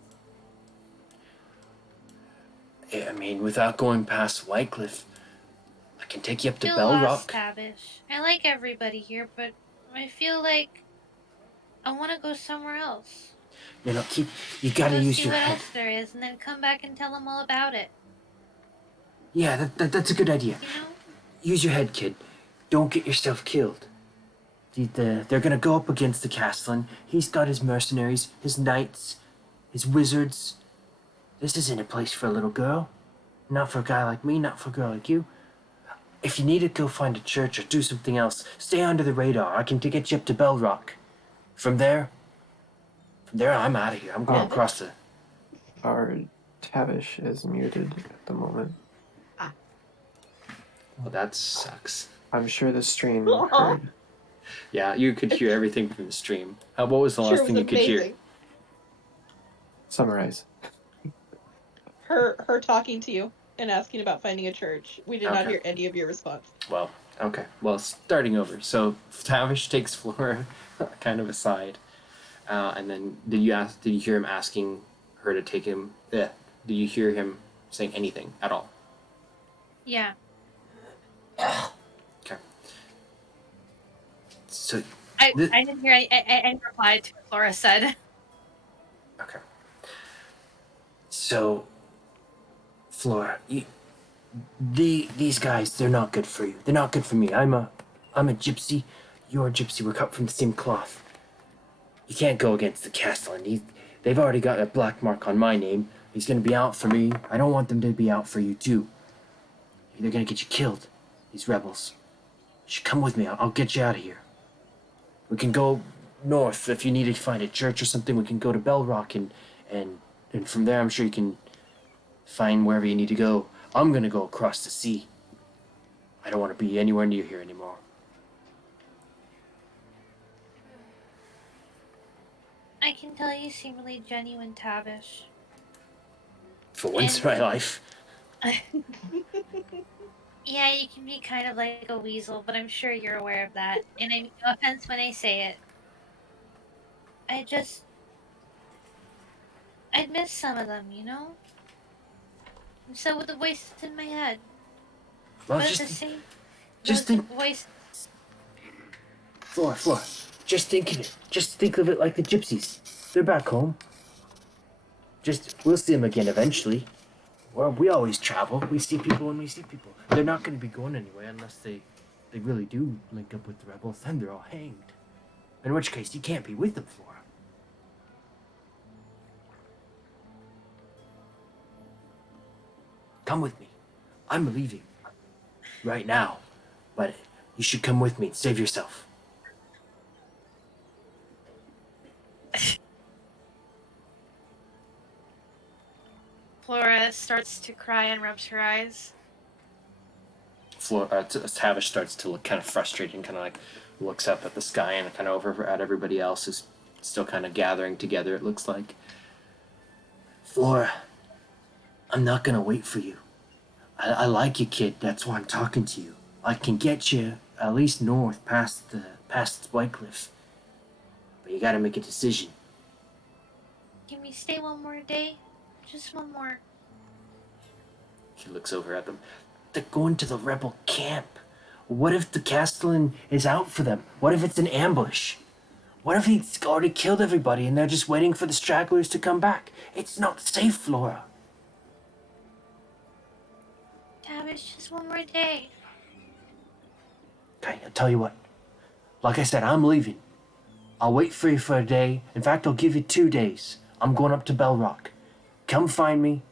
Yeah, I mean, without going past Whitecliff, I can take you up to Feel Bell lost, Rock. Tavish. I like everybody here, but I feel like I want to go somewhere else. You gotta Go use see your what head. else there is, and then come back and tell them all about it. Yeah, that's a good idea. You know? Use your head, kid. Don't get yourself killed. They're gonna go up against the Castellan. He's got his mercenaries, his knights, his wizards. This isn't a place for a little girl. Not for a guy like me, not for a girl like you. If you need to go find a church or do something else, stay under the radar. I can get you up to Bell Rock. From there, I'm out of here. I'm going across the... Our Tavish is muted at the moment. Well, that sucks. I'm sure the stream Aw. heard. Yeah, you could hear everything from the stream. What was the Sure last was thing you could hear? amazing. Summarize. Her talking to you and asking about finding a church. We did not Okay. hear any of your response. Well, okay. Well, starting over. So Tavish takes Flora kind of aside, and then did you hear him asking her to take him? Did you hear him saying anything at all? Yeah. Okay. So I didn't hear any reply to what Flora said. okay. So Flora, these guys, they're not good for you. They're not good for me. I'm a gypsy. You're a gypsy. We're cut from the same cloth. You can't go against the Castellan. They've already got a black mark on my name. He's gonna be out for me. I don't want them to be out for you too. They're gonna get you killed. These rebels. You should come with me. I'll get you out of here. We can go north if you need to find a church or something. We can go to Bell Rock and from there I'm sure you can find wherever you need to go. I'm gonna go across the sea. I don't want to be anywhere near here anymore. I can tell you seem really genuine, Tavish. For once in my life. Yeah, you can be kind of like a weasel, but I'm sure you're aware of that. And I mean no offense when I say it. I'd miss some of them, you know? And so would the voices in my head. Well, But just the same just those think, voice Flora. Just think of it. Just think of it like the gypsies. They're back home. We'll see them again eventually. Well, we always travel. We see people when we see people. They're not going to be going anywhere unless they really do link up with the rebels. Then they're all hanged. In which case, you can't be with them, Flora. Come with me. I'm leaving. Right now. But you should come with me and save yourself. Flora starts to cry and rubs her eyes. Tavish starts to look kind of frustrated and kind of like looks up at the sky and kind of over at everybody else who's still kind of gathering together, it looks like. Flora, I'm not gonna wait for you. I like you, kid. That's why I'm talking to you. I can get you at least north past Whitecliff. But you gotta make a decision. Can we stay one more day? Just one more. He looks over at them. They're going to the rebel camp. What if the Castellan is out for them? What if it's an ambush? What if he's already killed everybody and they're just waiting for the stragglers to come back? It's not safe, Flora. Tavish, just one more day. Okay, I'll tell you what. Like I said, I'm leaving. I'll wait for you for a day. In fact, I'll give you 2 days. I'm going up to Bell Rock. Come find me.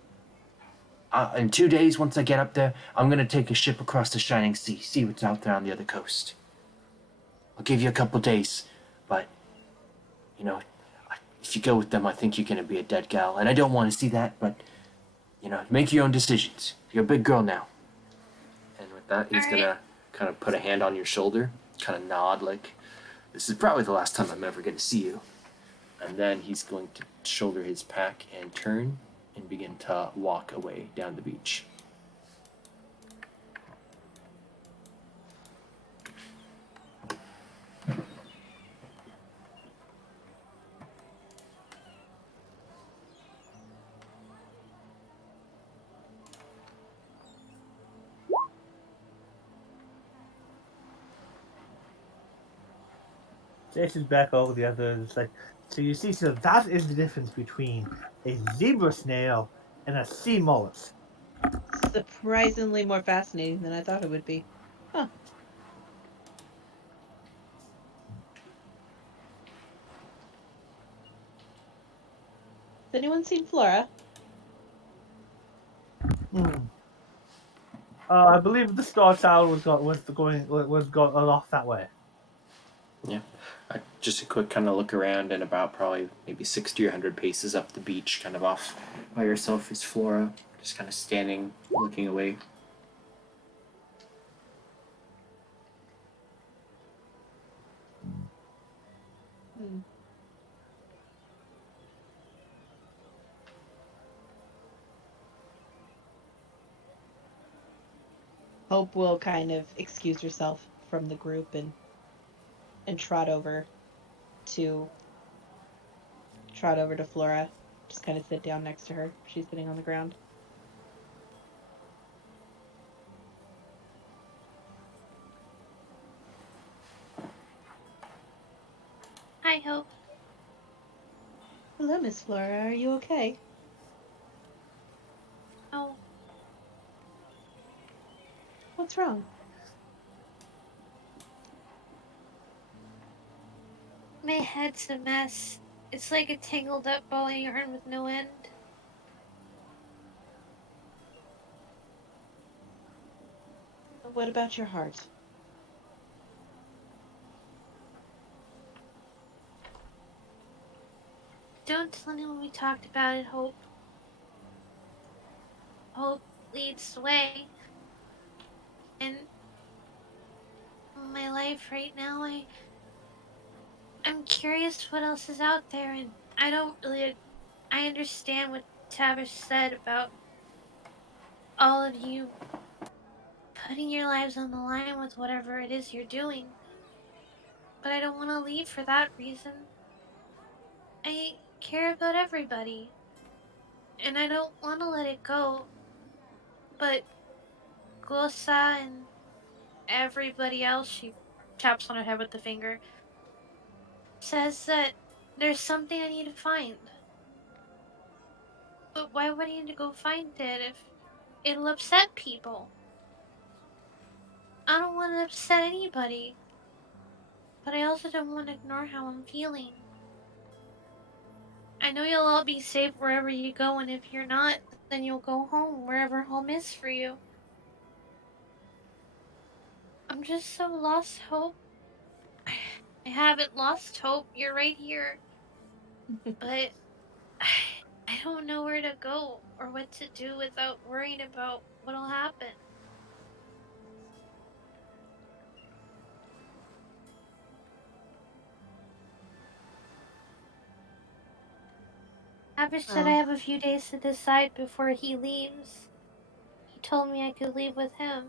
In 2 days, once I get up there, I'm going to take a ship across the Shining Sea, see what's out there on the other coast. I'll give you a couple days, but, you know, if you go with them, I think you're going to be a dead gal. And I don't want to see that, but, you know, make your own decisions. You're a big girl now. And with that, he's going to kind of put a hand on your shoulder, kind of nod like, this is probably the last time I'm ever going to see you. And then he's going to shoulder his pack and turn and begin to walk away down the beach. Jason's back over the other and it's like, so you see, so that is the difference between a zebra snail and a sea mollusk. surprisingly more fascinating than I thought it would be. Huh. Has anyone seen Flora? I believe the Star Tower was got off that way. Yeah. Just a quick kind of look around, and about probably maybe 60 or 100 paces up the beach, kind of off by yourself, is Flora, just kind of standing, looking away. Hmm. Hope will kind of excuse herself from the group and to trot over to Flora. Just kind of sit down next to her. She's sitting on the ground. Hi, Hope. Hello, Miss Flora. Are you okay? Oh, What's wrong? my head's a mess. It's like a tangled up ball of yarn with no end. What about your heart? Don't tell anyone we talked about it, Hope. Hope leads the way. And my life right now, I'm curious what else is out there, and I don't really. I understand what Tavish said about all of you putting your lives on the line with whatever it is you're doing. But I don't want to leave for that reason. I care about everybody, and I don't want to let it go. But Glosa and everybody else, she taps on her head with the finger, says that there's something I need to find. But why would I need to go find it if it'll upset people? I don't want to upset anybody, but I also don't want to ignore how I'm feeling. I know you'll all be safe wherever you go, and if you're not, then you'll go home, wherever home is for you. I'm just so lost hope. I haven't lost hope. You're right here. But I don't know where to go or what to do without worrying about what'll happen. Abish said I Well, have a few days to decide before he leaves. He told me I could leave with him.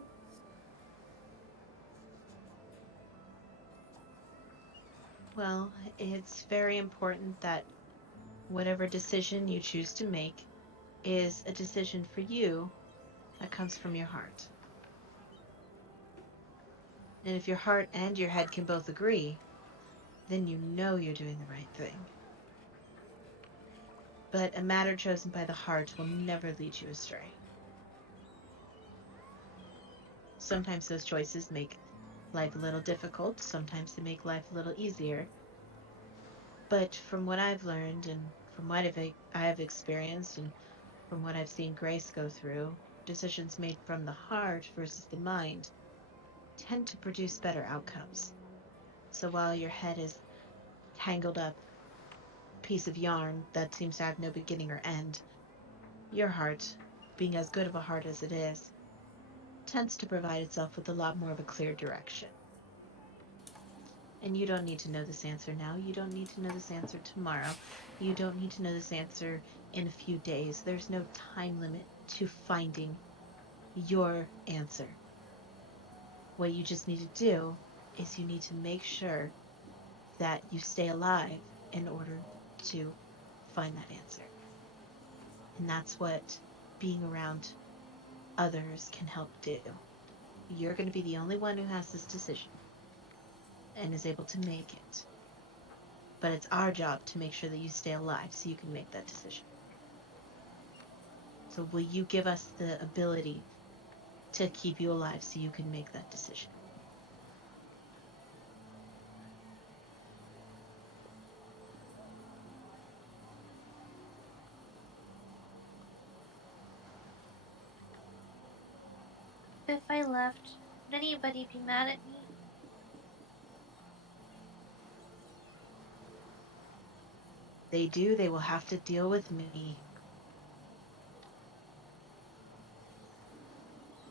well, it's very important that whatever decision you choose to make is a decision for you that comes from your heart. And if your heart and your head can both agree, then you know you're doing the right thing. But a matter chosen by the heart will never lead you astray. Sometimes those choices make life a little difficult, sometimes they make life a little easier. But from what I've learned and from what I have experienced and from what I've seen Grace go through, decisions made from the heart versus the mind tend to produce better outcomes. So while your head is tangled up piece of yarn that seems to have no beginning or end, your heart, being as good of a heart as it is, tends to provide itself with a lot more of a clear direction. And you don't need to know this answer now. You don't need to know this answer tomorrow. You don't need to know this answer in a few days. There's no time limit to finding your answer. What you just need to do is you need to make sure that you stay alive in order to find that answer. And that's what being around others can help do. You're going to be the only one who has this decision and is able to make it. But it's our job to make sure that you stay alive so you can make that decision. So will you give us the ability to keep you alive so you can make that decision. If I left, would anybody be mad at me? They do, they will have to deal with me.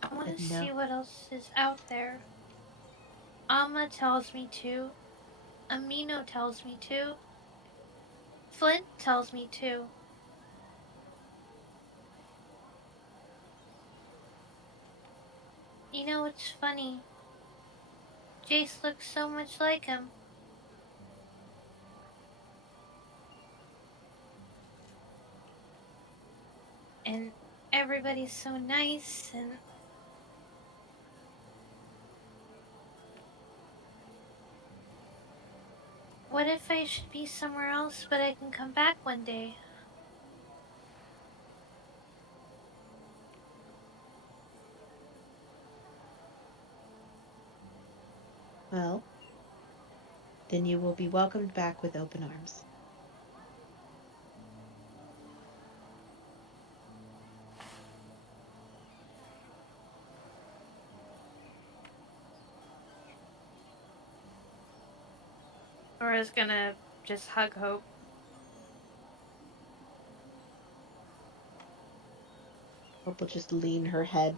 I want But to no. see what else is out there. Amma tells me to. Amino tells me to. Flint tells me to. You know, it's funny. Jace looks so much like him. And everybody's so nice and... What if I should be somewhere else but I can come back one day? Well, then you will be welcomed back with open arms. Sora's gonna just hug Hope. Hope will just lean her head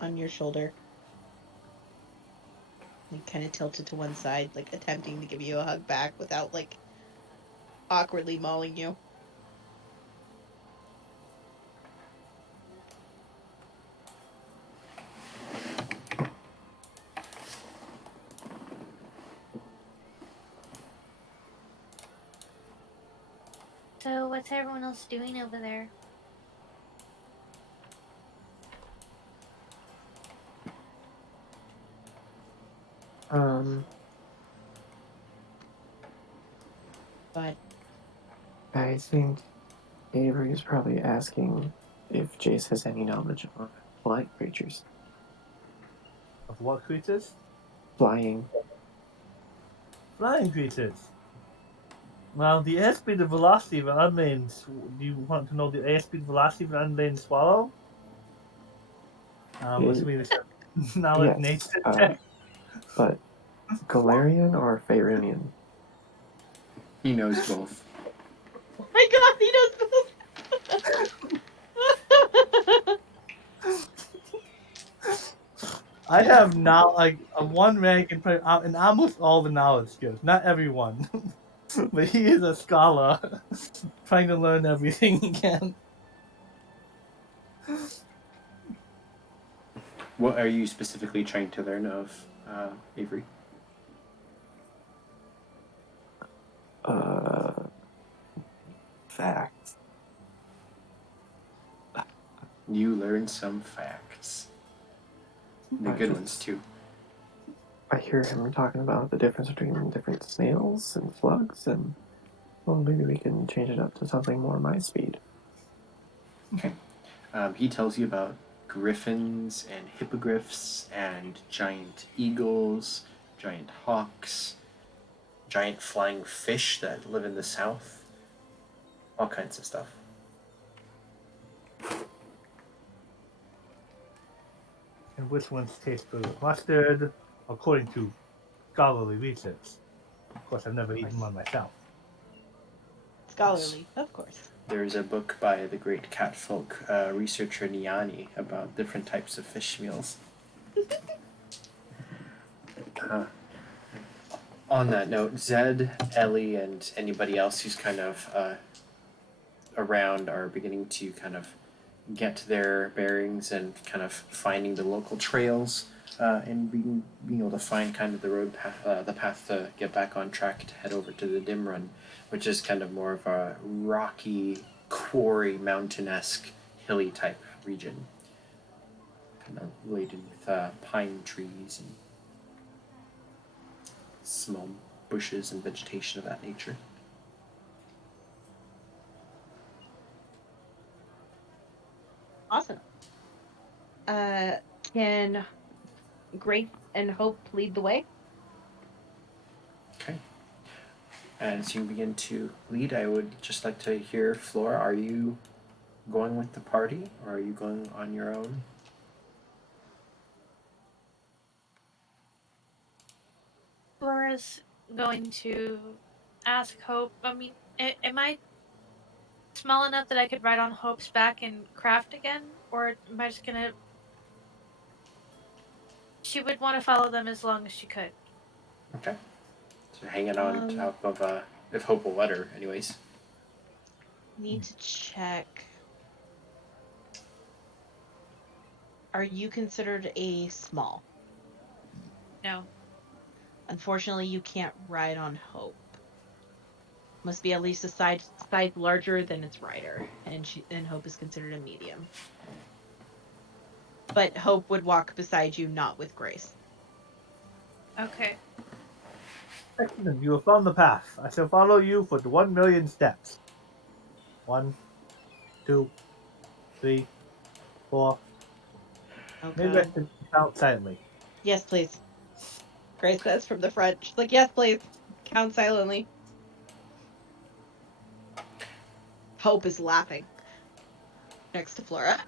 on your shoulder. Like kind of tilted to one side, like attempting to give you a hug back without like awkwardly mauling you. So, what's everyone else doing over there? But I think Avery is probably asking if Jace has any knowledge of flying creatures. Of what creatures? Flying. Flying creatures. Well, the airspeed and velocity of an unnamed. Do you want to know the airspeed and velocity of an unnamed swallow? What's me this knowledge Yes, nature check? but Galarian or Faerunian? He knows both. oh my god, he knows both. I have now like a one man can play in almost all the knowledge skills. Not everyone, but he is a scholar trying to learn everything he can. What are you specifically trying to learn of, Avery? Facts. You learn some facts. The good ones, too. I hear him talking about the difference between different snails and slugs, and well, maybe we can change it up to something more my speed. Okay. He tells you about griffins and hippogriffs and giant eagles, giant hawks, giant flying fish that live in the south, all kinds of stuff. And which ones taste better? Mustard, according to scholarly research. Of course, I've never eaten one myself. Scholarly, of course. There's a book by the great catfolk researcher Niani about different types of fish meals. On that note, Zed, Ellie, and anybody else who's kind of around are beginning to kind of get their bearings and kind of finding the local trails and being able to find kind of the path to get back on track to head over to the Dim Run, which is kind of more of a rocky, quarry, mountain-esque, hilly type region, kind of laden with pine trees and small bushes and vegetation of that nature. Awesome. Can Grace and Hope lead the way? Okay. As you begin to lead, I would just like to hear, Flora, are you going with the party or are you going on your own? Flora's going to ask Hope. I mean, am I small enough that I could ride on Hope's back and craft again? Or am I just gonna. She would want to follow them as long as she could. Okay. So hanging on Um, top of, if Hope will let her, anyways. Need to check. Are you considered a small? No. Unfortunately, you can't ride on Hope. Must be at least a size larger than its rider, and Hope is considered a medium. But Hope would walk beside you, not with Grace. Okay. Excellent. You have found the path. I shall follow you for the 1,000,000 steps. 1, 2, 3, 4. Oh Maybe I God. should count silently. Yes, please. Grace says from the front. She's like, yes, please. Count silently. Hope is laughing next to Flora.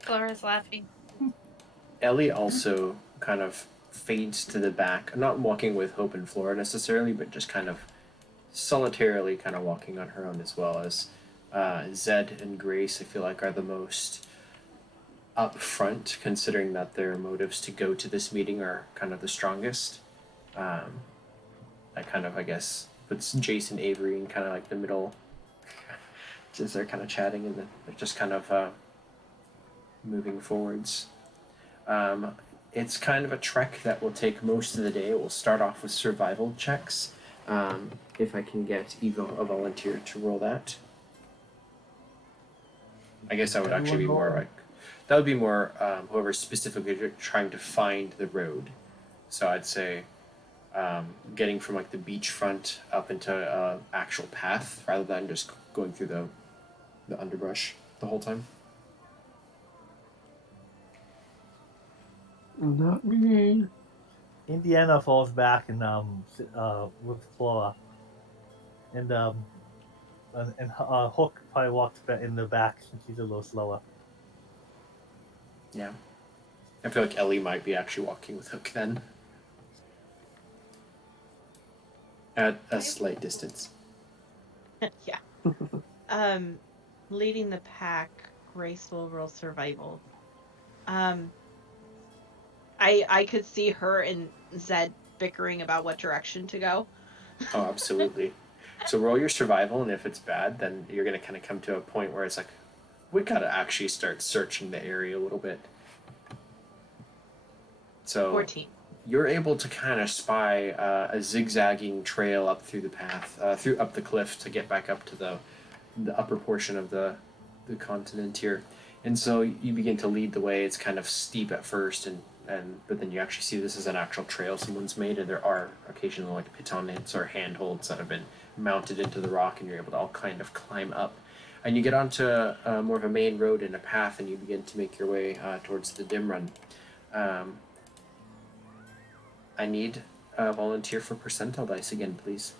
Flora's laughing. Ellie also kind of fades to the back, not walking with Hope and Flora necessarily, but just kind of solitarily kind of walking on her own as well as Zed and Grace, I feel like, are the most upfront, considering that their motives to go to this meeting are kind of the strongest. Um, that kind of, I guess, puts Jason Avery in kind of like the middle, as they're kind of chatting and they're just kind of moving forwards. Um, it's kind of a trek that will take most of the day. We'll start off with survival checks. If I can get Evo, a volunteer, to roll that. I guess that would actually be more like that would be more whoever's specifically trying to find the road. So I'd say getting from like the beachfront up into actual path rather than just going through the underbrush the whole time. Not me. Indiana falls back and with Flora, and Hook probably walks back in the back since he's a little slower. Yeah, I feel like Ellie might be actually walking with Hook then, at a slight distance. Yeah. Leading the pack, Grace will roll survival. I could see her and Zed bickering about what direction to go. Oh, absolutely. So roll your survival, and if it's bad, then you're gonna kind of come to a point where it's like, we gotta actually start searching the area a little bit. So 14. you're able to kind of spy a zigzagging trail up through the path, through up the cliff to get back up to the upper portion of the continent here. And so you begin to lead the way. It's kind of steep at first, and but then you actually see this is an actual trail someone's made, and there are occasional like pitons or handholds that have been mounted into the rock, and you're able to all kind of climb up. And you get onto more of a main road and a path, and you begin to make your way towards the dim run. Um, I need a volunteer for percentile dice again, please.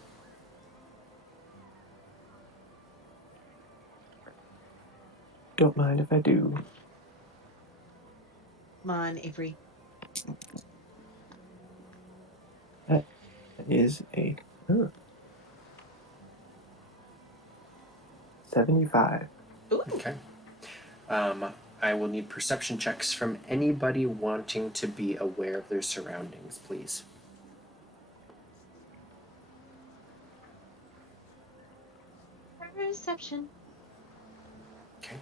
Don't mind if I do. Come on, Avery. That is a 75. Ooh. Okay. I will need perception checks from anybody wanting to be aware of their surroundings, please. Perception. Okay.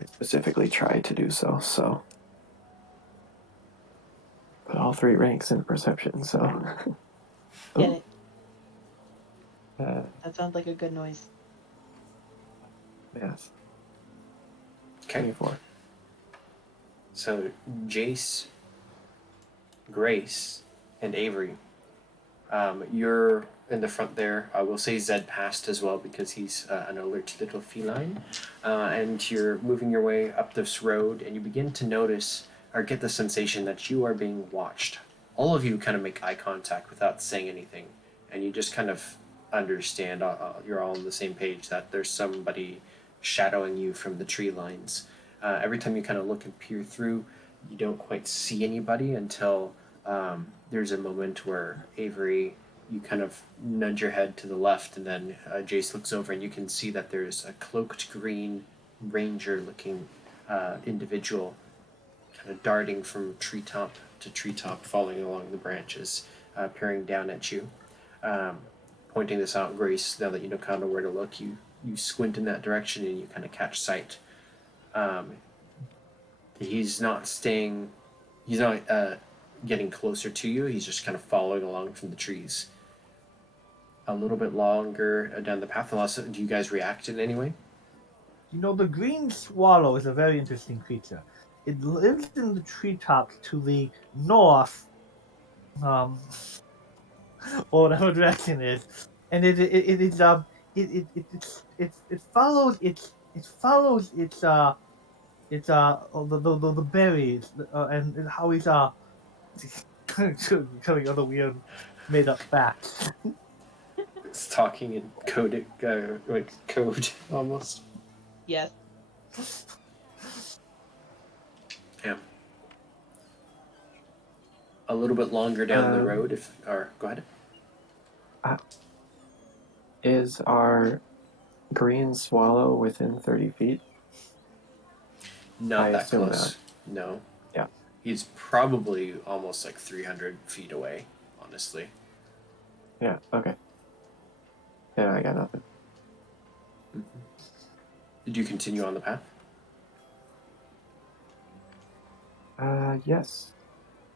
I specifically tried to do so. Put all 3 ranks in perception, so. Get it. Uh, That sounds like a good noise. yes. Okay. 24. So Jace, Grace, and Avery, your in the front there. I will say Zed passed as well because he's an alert little feline. And you're moving your way up this road, and you begin to notice or get the sensation that you are being watched. All of you kind of make eye contact without saying anything, and you just kind of understand, you're all on the same page, that there's somebody shadowing you from the tree lines. Every time you kind of look and peer through, you don't quite see anybody until there's a moment where Avery, you kind of nudge your head to the left, and then Jace looks over, and you can see that there's a cloaked green ranger-looking individual kind of darting from treetop to treetop, falling along the branches, peering down at you. Um, Pointing this out, Grace, now that you know kind of where to look, you squint in that direction and you kind of catch sight. Um, he's not staying, he's not getting closer to you, he's just kind of following along from the trees. A little bit longer down the path, unless, do you guys react in any way? You know, the green swallow is a very interesting creature. It lives in the treetops to the north, or whatever direction it is, and it is it follows the berries, and how he's coming other weird made up facts. It's talking in code, like code almost. Yes. Yeah. A little bit longer down the Um, road, if, or go ahead. Is our green swallow within 30 feet? Not I that assume close. No. Yeah. He's probably almost like 300 feet away, honestly. Yeah, okay. Yeah, I got nothing. Mm-hmm. Did you continue on the path? Yes.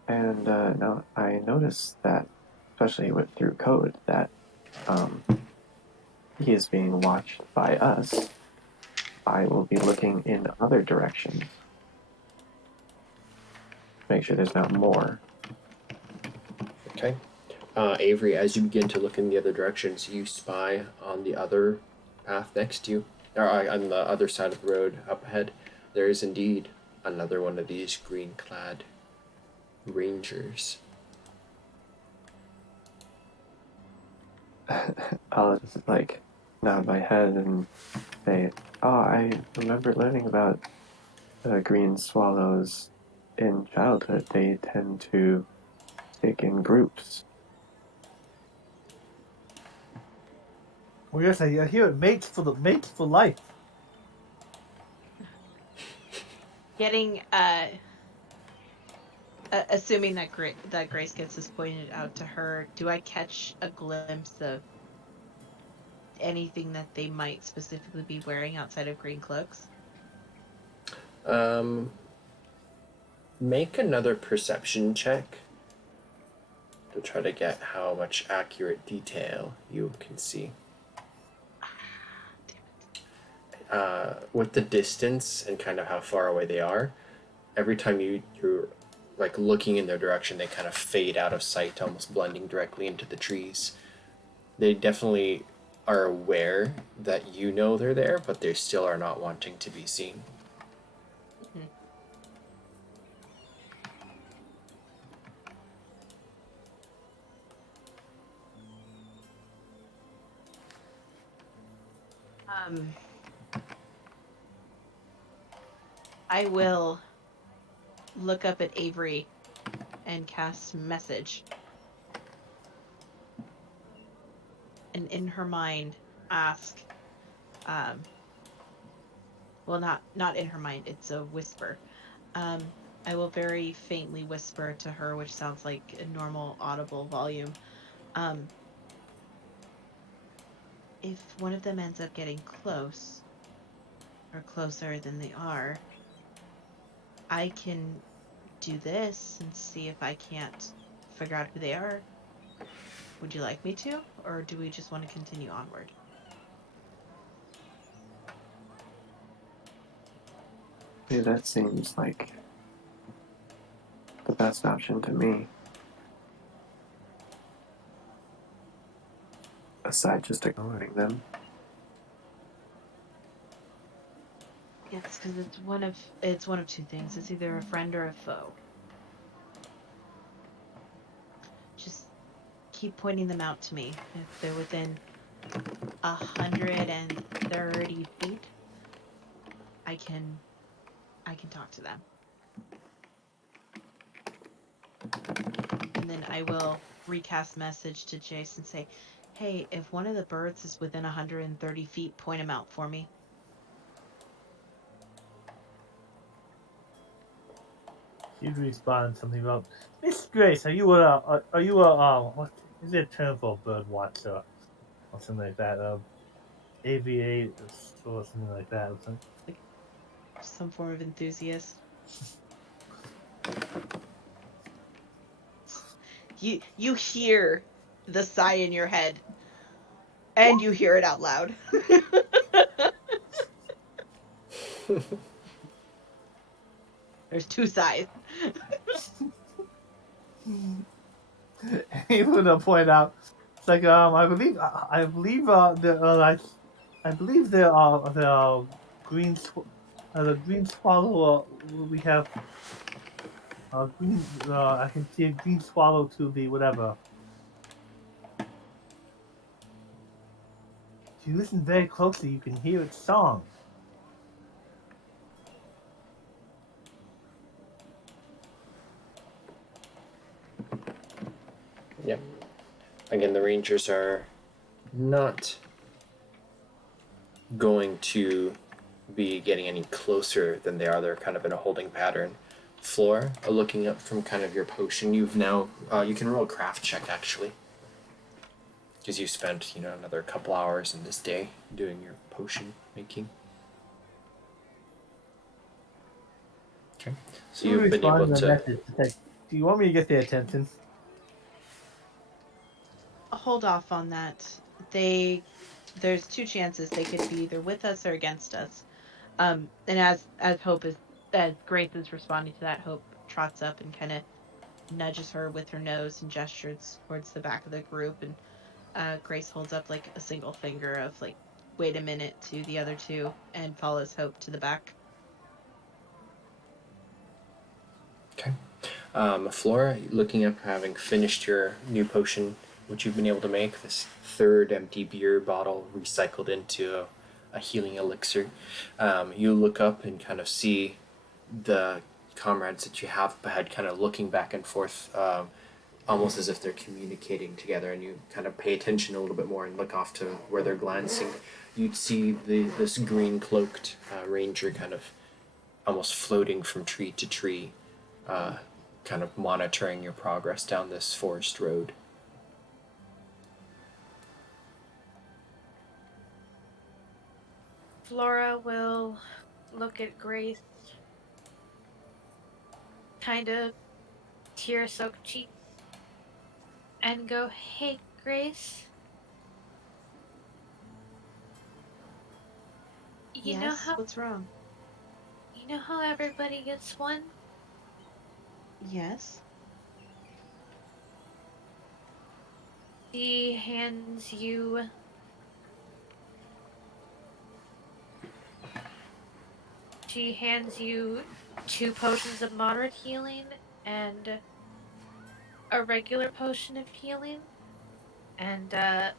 And now I noticed that, especially through code, that he is being watched by us. I will be looking in other directions. Make sure there's not more. Okay. Avery, as you begin to look in the other directions, you spy on the other path next to you, or on the other side of the road up ahead, there is indeed another one of these green-clad rangers. I'll just nod my head and say, "Oh, I remember learning about green swallows in childhood. They tend to stick in groups." Well, yes, I hear it mates for life. Getting assuming that that Grace gets this pointed out to her, do I catch a glimpse of anything that they might specifically be wearing outside of green cloaks? Make another perception check to try to get how much accurate detail you can see. With the distance and kind of how far away they are, every time you're like looking in their direction, they kind of fade out of sight, almost blending directly into the trees. They definitely are aware that you know they're there, but they still are not wanting to be seen. Mm-hmm. I will look up at Avery and cast message. And in her mind ask, well, not in her mind, it's a whisper. I will very faintly whisper to her, which sounds like a normal audible volume. Um, if one of them ends up getting close, or closer than they are, I can do this and see if I can't figure out who they are. Would you like me to, or do we just want to continue onward? Yeah, that seems like the best option to me. aside just ignoring them. Yes, because it's one of two things. It's either a friend or a foe. Just keep pointing them out to me. If they're within 130 feet, I can talk to them. And then I will recast message to Jace and say, hey, if one of the birds is within 130 feet, point him out for me. She'd respond something about, Miss Grace, are you what is it a term for a bird watcher or something like that? Aviate or something like that. Or something. Like some form of enthusiast. You hear the sigh in your head, and you hear it out loud. There's two sighs. Even to point out, it's like I believe the green the green swallow we have green I can see a green swallow to the whatever. If you listen very closely, you can hear its song. Yep. Again, the Rangers are not going to be getting any closer than they are. They're kind of in a holding pattern. Flora, looking up from kind of your potion, you've now you can roll a craft check actually, because you spent another couple hours in this day doing your potion making. Okay, so you've been able to. Do you want me to get their attention? Hold off on that. There's two chances. They could be either with us or against us. And as Grace is responding to that, Hope trots up and kind of nudges her with her nose and gestures towards the back of the group, and Grace holds up like a single finger of like, wait a minute to the other two, and follows Hope to the back. Okay. Flora, looking up, having finished your new potion, which you've been able to make, this third empty beer bottle recycled into a healing elixir. You look up and kind of see the comrades that you have had kind of looking back and forth, almost as if they're communicating together, and you kind of pay attention a little bit more and look off to where they're glancing. You'd see this green cloaked ranger kind of almost floating from tree to tree, kind of monitoring your progress down this forest road. Flora will look at Grace, kind of tear-soaked cheeks, and go, "Hey, Grace. You know Yes, how what's wrong? everybody gets one? Yes. She hands you two potions of moderate healing and a regular potion of healing, and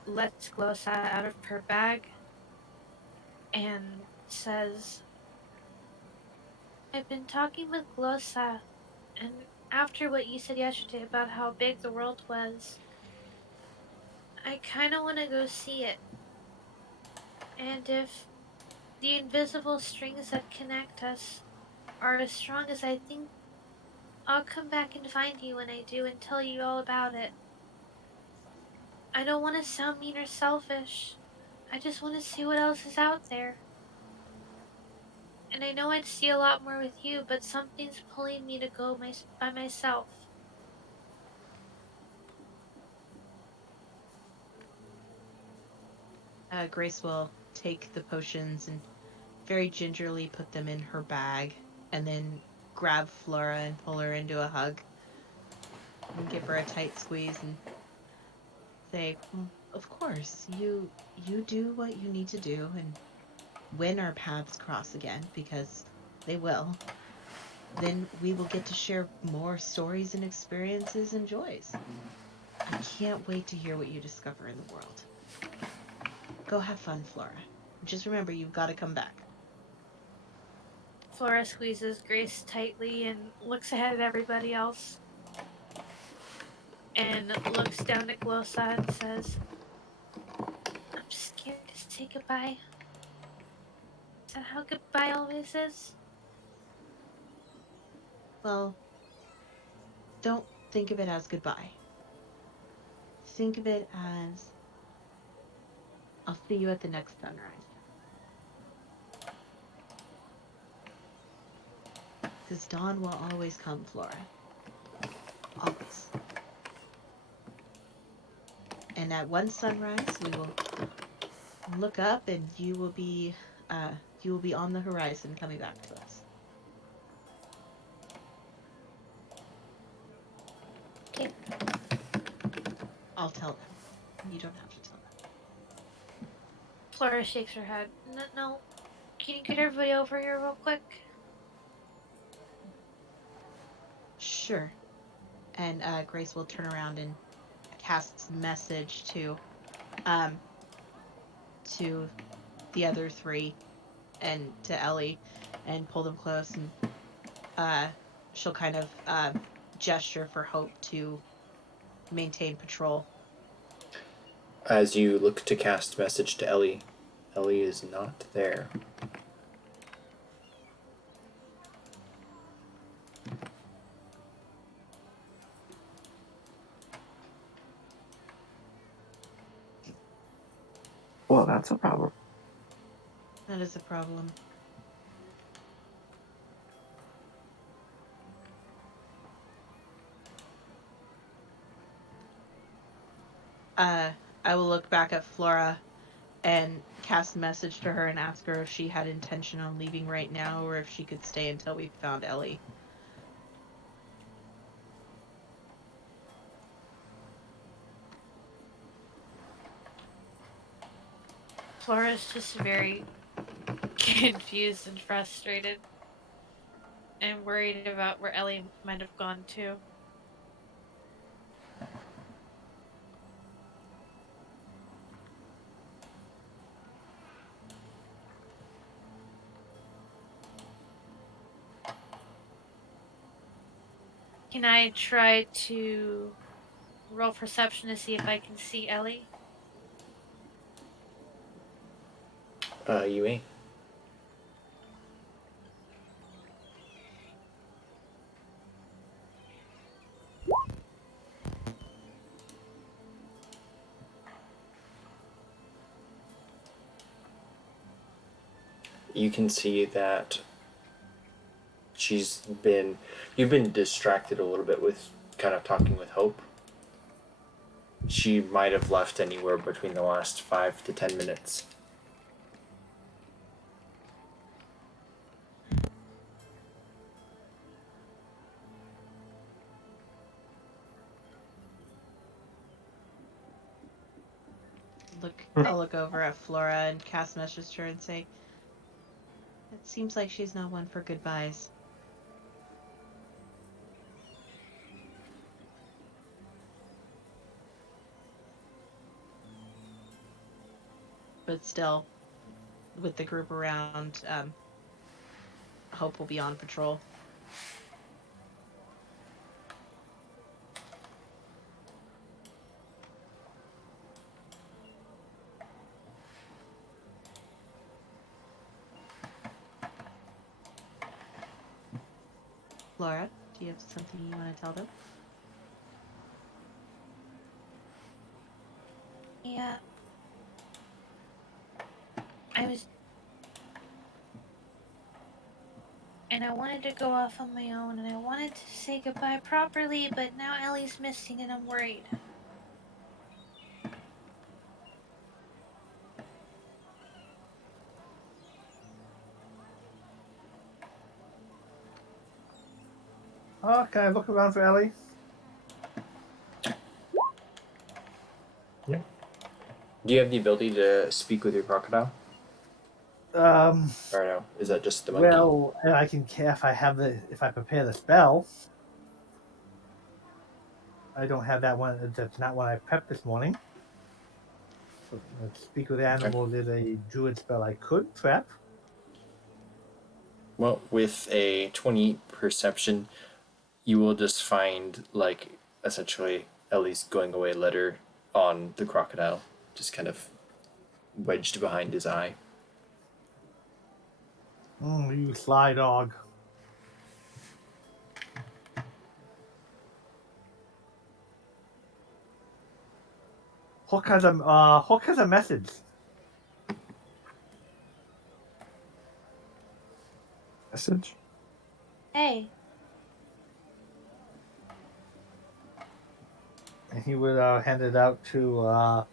lets Glossa out of her bag and says, "I've been talking with Glossa, and after what you said yesterday about how big the world was, I kinda wanna go see it. And if the invisible strings that connect us are as strong as I think, I'll come back and find you when I do and tell you all about it. I don't want to sound mean or selfish. I just want to see what else is out there. And I know I'd see a lot more with you, but something's pulling me to go by myself." Grace will take the potions and very gingerly put them in her bag, and then grab Flora and pull her into a hug and give her a tight squeeze and say, Of course, you do what you need to do, and when our paths cross again, because they will, then we will get to share more stories and experiences and joys. I can't wait to hear what you discover in the world. Go have fun, Flora. Just remember, you've got to come back. Flora squeezes Grace tightly and looks ahead at everybody else. And looks down at Glossa and says, I'm scared to say goodbye. Is that how goodbye always is? Well, don't think of it as goodbye. Think of it as I'll see you at the next sunrise. Because dawn will always come, Flora. Always. And at one sunrise, we will look up, and you will be on the horizon coming back to us. Okay. I'll tell them. You don't have to tell them. Flora shakes her head. No, no. Can you get everybody over here real quick? Sure. And Grace will turn around and cast message um to the other three and to Ellie and pull them close, and uh she'll kind of gesture for Hope to maintain patrol. As you look to cast message to Ellie, Ellie is not there. Well, that's a problem. That is a problem. I will look back at Flora and cast a message to her and ask her if she had intention on leaving right now or if she could stay until we found Ellie. Flora's just very confused and frustrated and worried about where Ellie might have gone to. Can I try to roll perception to see if I can see Ellie? You may. You can see that you've been distracted a little bit with kind of talking with Hope. She might have left anywhere between the last 5 to 10 minutes. I'll look over at Flora and cast message to her and say, it seems like she's not one for goodbyes. But still, with the group around, Hope will be on patrol. Flora, do you have something you want to tell them? Yeah. And I wanted to go off on my own, and I wanted to say goodbye properly, but now Ellie's missing and I'm worried. Oh, can I look around for Ellie? Yeah. Do you have the ability to speak with your crocodile? Um, Or no? Is that just the monkey? well, I can if I prepare the spell. I don't have that one. That's not one I prepped this morning. So, speak with animals is a druid spell I could prep. Well, with a 20 perception, you will just find, like, essentially Ellie's going away letter on the crocodile, just kind of wedged behind his eye. You sly dog. Hook has a message. Message? Hey, And he would hand it out to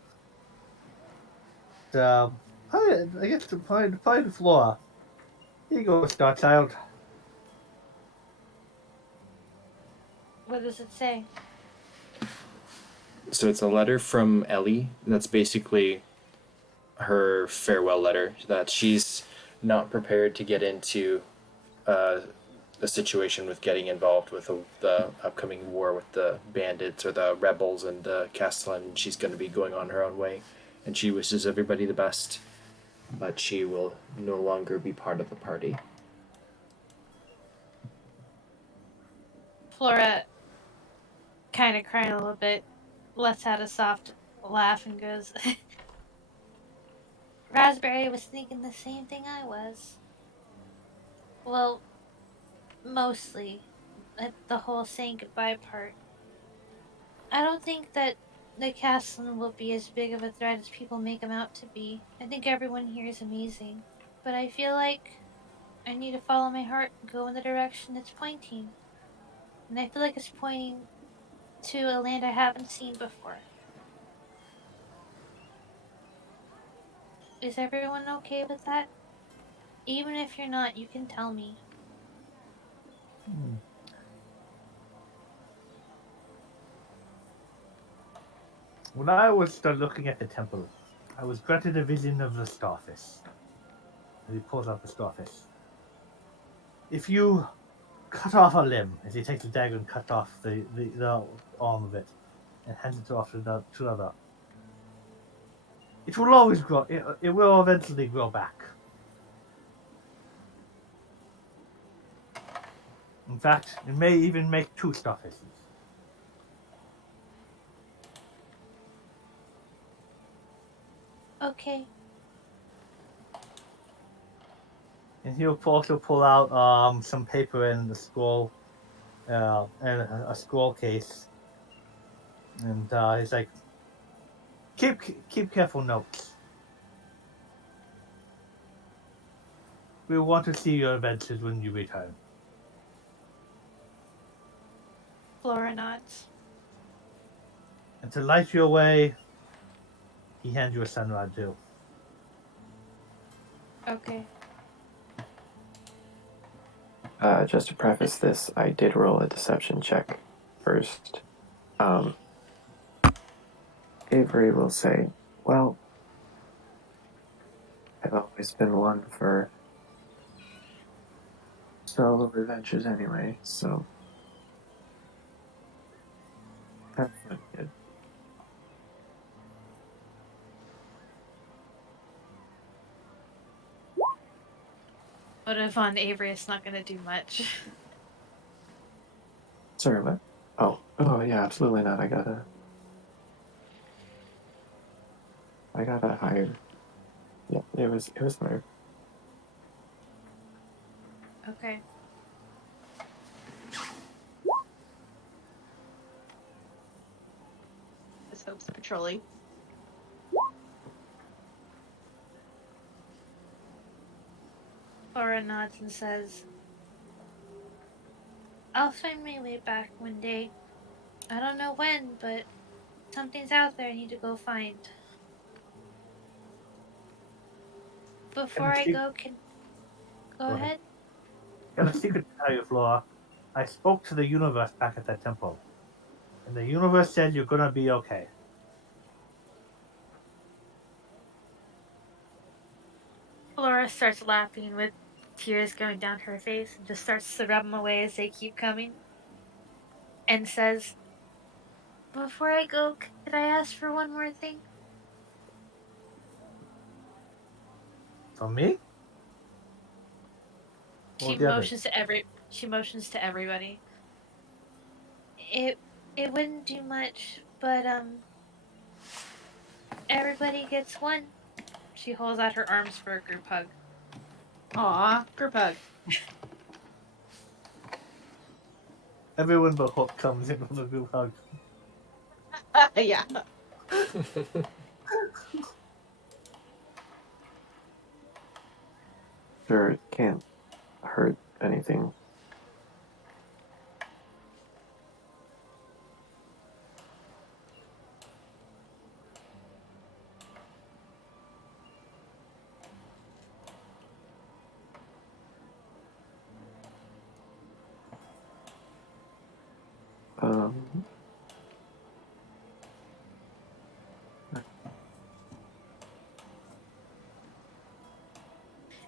the I guess probably the floor. Here you go, Star Child. what does it say? So it's a letter from Ellie. That's basically her farewell letter, that she's not prepared to get into uh, a situation with getting involved with the upcoming war with the bandits or the rebels and the Castellan. She's going to be going on her own way, and she wishes everybody the best, but she will no longer be part of the party. Flora, kind of crying a little bit, lets out a soft laugh and goes, Raspberry was thinking the same thing I was. Well, mostly. The whole saying goodbye part. I don't think that the castle will be as big of a threat as people make him out to be. I think everyone here is amazing. But I feel like I need to follow my heart and go in the direction it's pointing. And I feel like it's pointing to a land I haven't seen before. Is everyone okay with that? Even if you're not, you can tell me. When I was looking at the temple, I was granted a vision of the starfish. And he pulls out the starfish. If you cut off a limb, as he takes the dagger and cuts off the arm of it, and hands it off to another, it will always grow. It will eventually grow back. In fact, it may even make two starfishes. Okay. And he'll also pull out some paper and a scroll, and a scroll case. And he's like, keep careful notes. We want to see your adventures when you return. Flora nods. And to light your way, he hands you a sunrod too. Okay. Just to preface this, I did roll a deception check first. Avery will say, well, I've always been one for solo adventures anyway, so have fun, kid. What if on Avery it's not gonna do much? Sorry, what? Oh yeah, absolutely not. I got a higher. Yeah, it was higher. Okay. This Hope's patrolling. Flora nods and says, I'll find my way back one day. I don't know when, but something's out there I need to go find. Before I go, can go ahead? Got a secret to tell you, Flora. I spoke to the universe back at that temple. And the universe said you're gonna be okay. starts laughing with tears going down her face and just starts to rub them away as they keep coming and says, "Before I go, could I ask for one more thing?" From me? She Or the other? motions to everybody. It wouldn't do much, but everybody gets one. She holds out her arms for a group hug. Aw, group hug. Everyone but Hook comes in with a group hug. Yeah. Sure, it can't hurt anything. Um,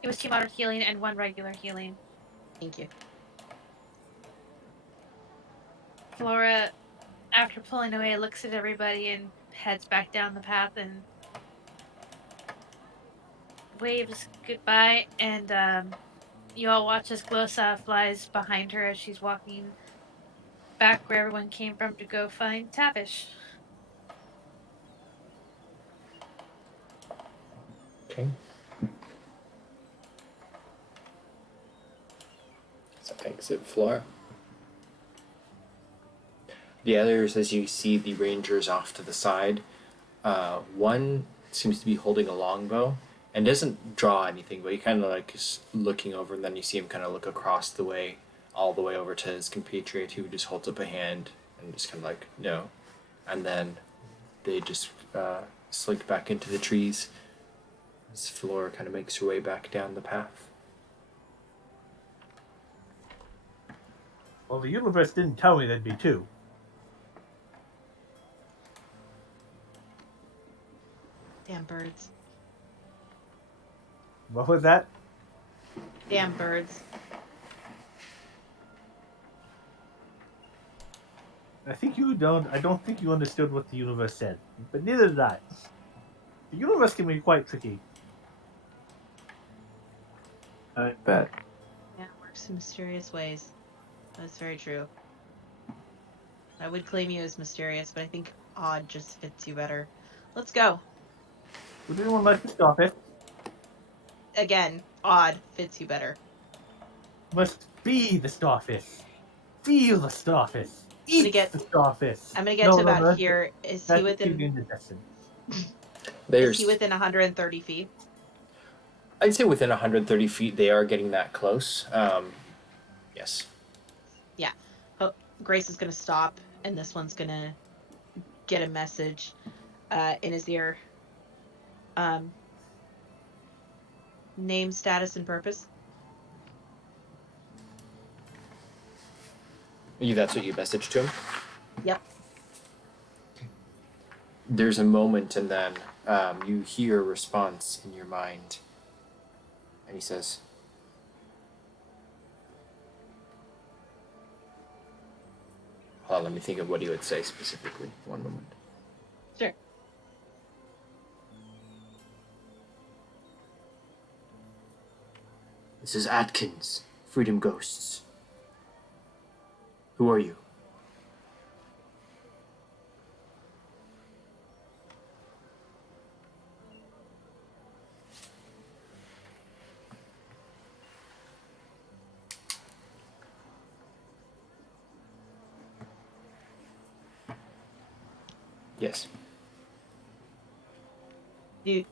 It was 2 modern healing and 1 regular healing. Thank you. Flora, after pulling away, looks at everybody and heads back down the path and waves goodbye. And you all watch as Glosa flies behind her as she's walking back where everyone came from to go find Tavish. Okay. So exit floor. The others, as you see the rangers off to the side, one seems to be holding a longbow and doesn't draw anything, but he kind of like is looking over, and then you see him kind of look across the way, all the way over to his compatriot who just holds up a hand and just kind of like, no. And then they just slink back into the trees as Flora kind of makes her way back down the path. Well, the universe didn't tell me there'd be 2. Damn birds. What was that? Damn birds. I don't think you understood what the universe said. But neither did I. The universe can be quite tricky. I bet. Yeah, it works in mysterious ways. That's very true. I would claim you as mysterious, but I think odd just fits you better. Let's go. Would anyone like to stop it? Again, odd fits you better. Must be the starfish. Feel the starfish. Eat the starfish. I'm gonna get to about here. Is he That's within? in the distance. Is he within 130 feet? I'd say within 130 feet they are getting that close. Yes. Yeah. Grace is gonna stop, and this one's gonna get a message in his ear. Name, status, and purpose. That's what you messaged to him? Yep. There's a moment, and then you hear a response in your mind. And he says, hold on, let me think of what he would say specifically. One moment. Sure. This is Atkins, Freedom Ghosts. Who are you? Yes.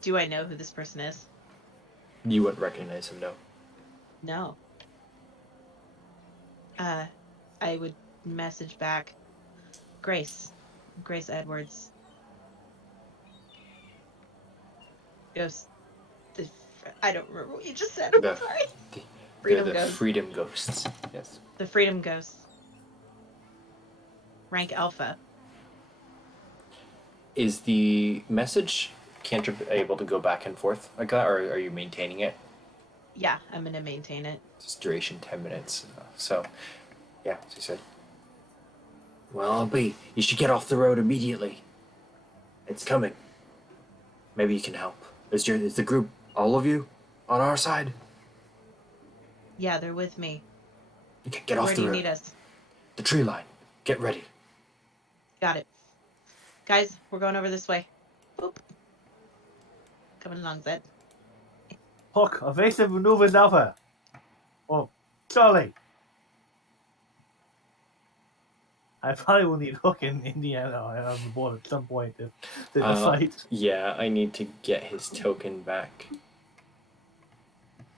Do I know who this person is? You wouldn't recognize him, no. No. I would message back. Grace Edwards. Ghost. I don't remember what you just said. I'm sorry. They're the Freedom Ghosts. Yes. The Freedom Ghosts. Rank Alpha. Is the message cantrip able to go back and forth like that, or are you maintaining it? Yeah, I'm gonna maintain it. It's duration 10 minutes. So, yeah, as you said. Well, I'll be. You should get off the road immediately. It's coming. Maybe you can help. Is the group, all of you, on our side? Yeah, they're with me. Okay, get off Where the do you road. need us? The tree line. Get ready. Got it. Guys, we're going over this way. Boop. Coming along, Zed. Hook, evasive maneuvers alpha. Oh, Charlie. I probably will need Hook in Indiana on the board at some point to fight. Yeah, I need to get his token back.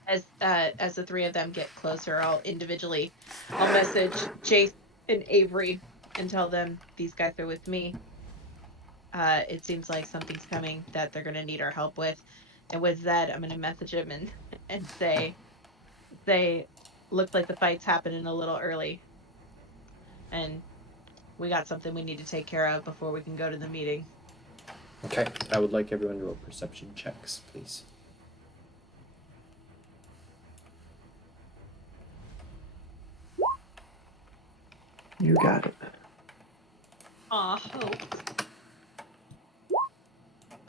As the three of them get closer, I'll message Jace and Avery and tell them these guys are with me. It seems like something's coming that they're gonna need our help with. And with Zed, I'm gonna message him and say they look like the fight's happening a little early. And we got something we need to take care of before we can go to the meeting. Okay, I would like everyone to roll perception checks, please. You got it. Aw, Hope.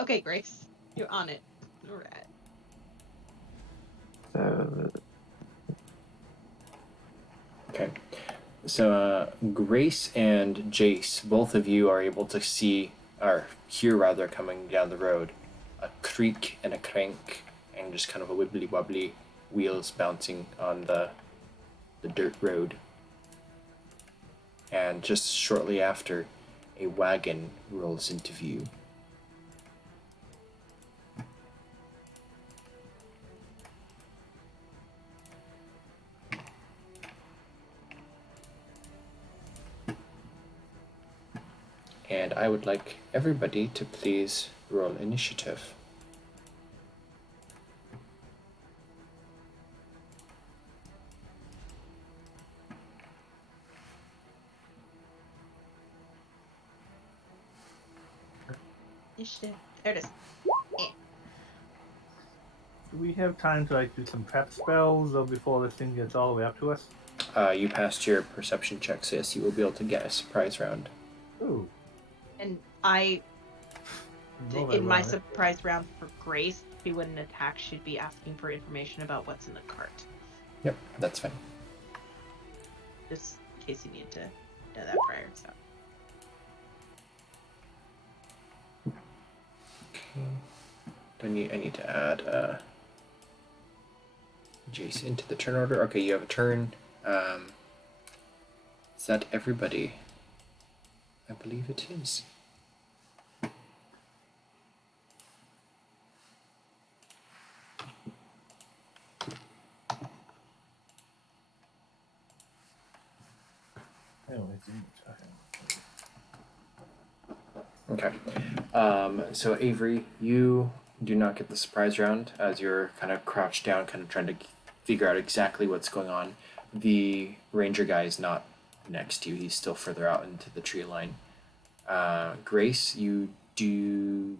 Okay, Grace, you're on it. All right. So, Okay. So, Grace and Jace, both of you are able to see, or hear rather, coming down the road, a creak and a crank, and just kind of a wibbly wobbly wheels bouncing on the dirt road. And just shortly after, a wagon rolls into view. And I would like everybody to please roll initiative. Initiative. There it is. Do we have time to do some prep spells or before this thing gets all the way up to us? You passed your perception check, so yes, you will be able to get a surprise round. Ooh. And I, Roll that in my well, eh? surprise round for Grace, she wouldn't attack. She'd be asking for information about what's in the cart. Yep, that's fine. Just in case you need to know that prior. So. I need to add Jace into the turn order. Okay, you have a turn. Is that everybody? I believe it is. Anyway, Okay. So Avery, you do not get the surprise round as you're kind of crouched down, kind of trying to figure out exactly what's going on. The ranger guy is not next to you; he's still further out into the tree line. Grace, you do.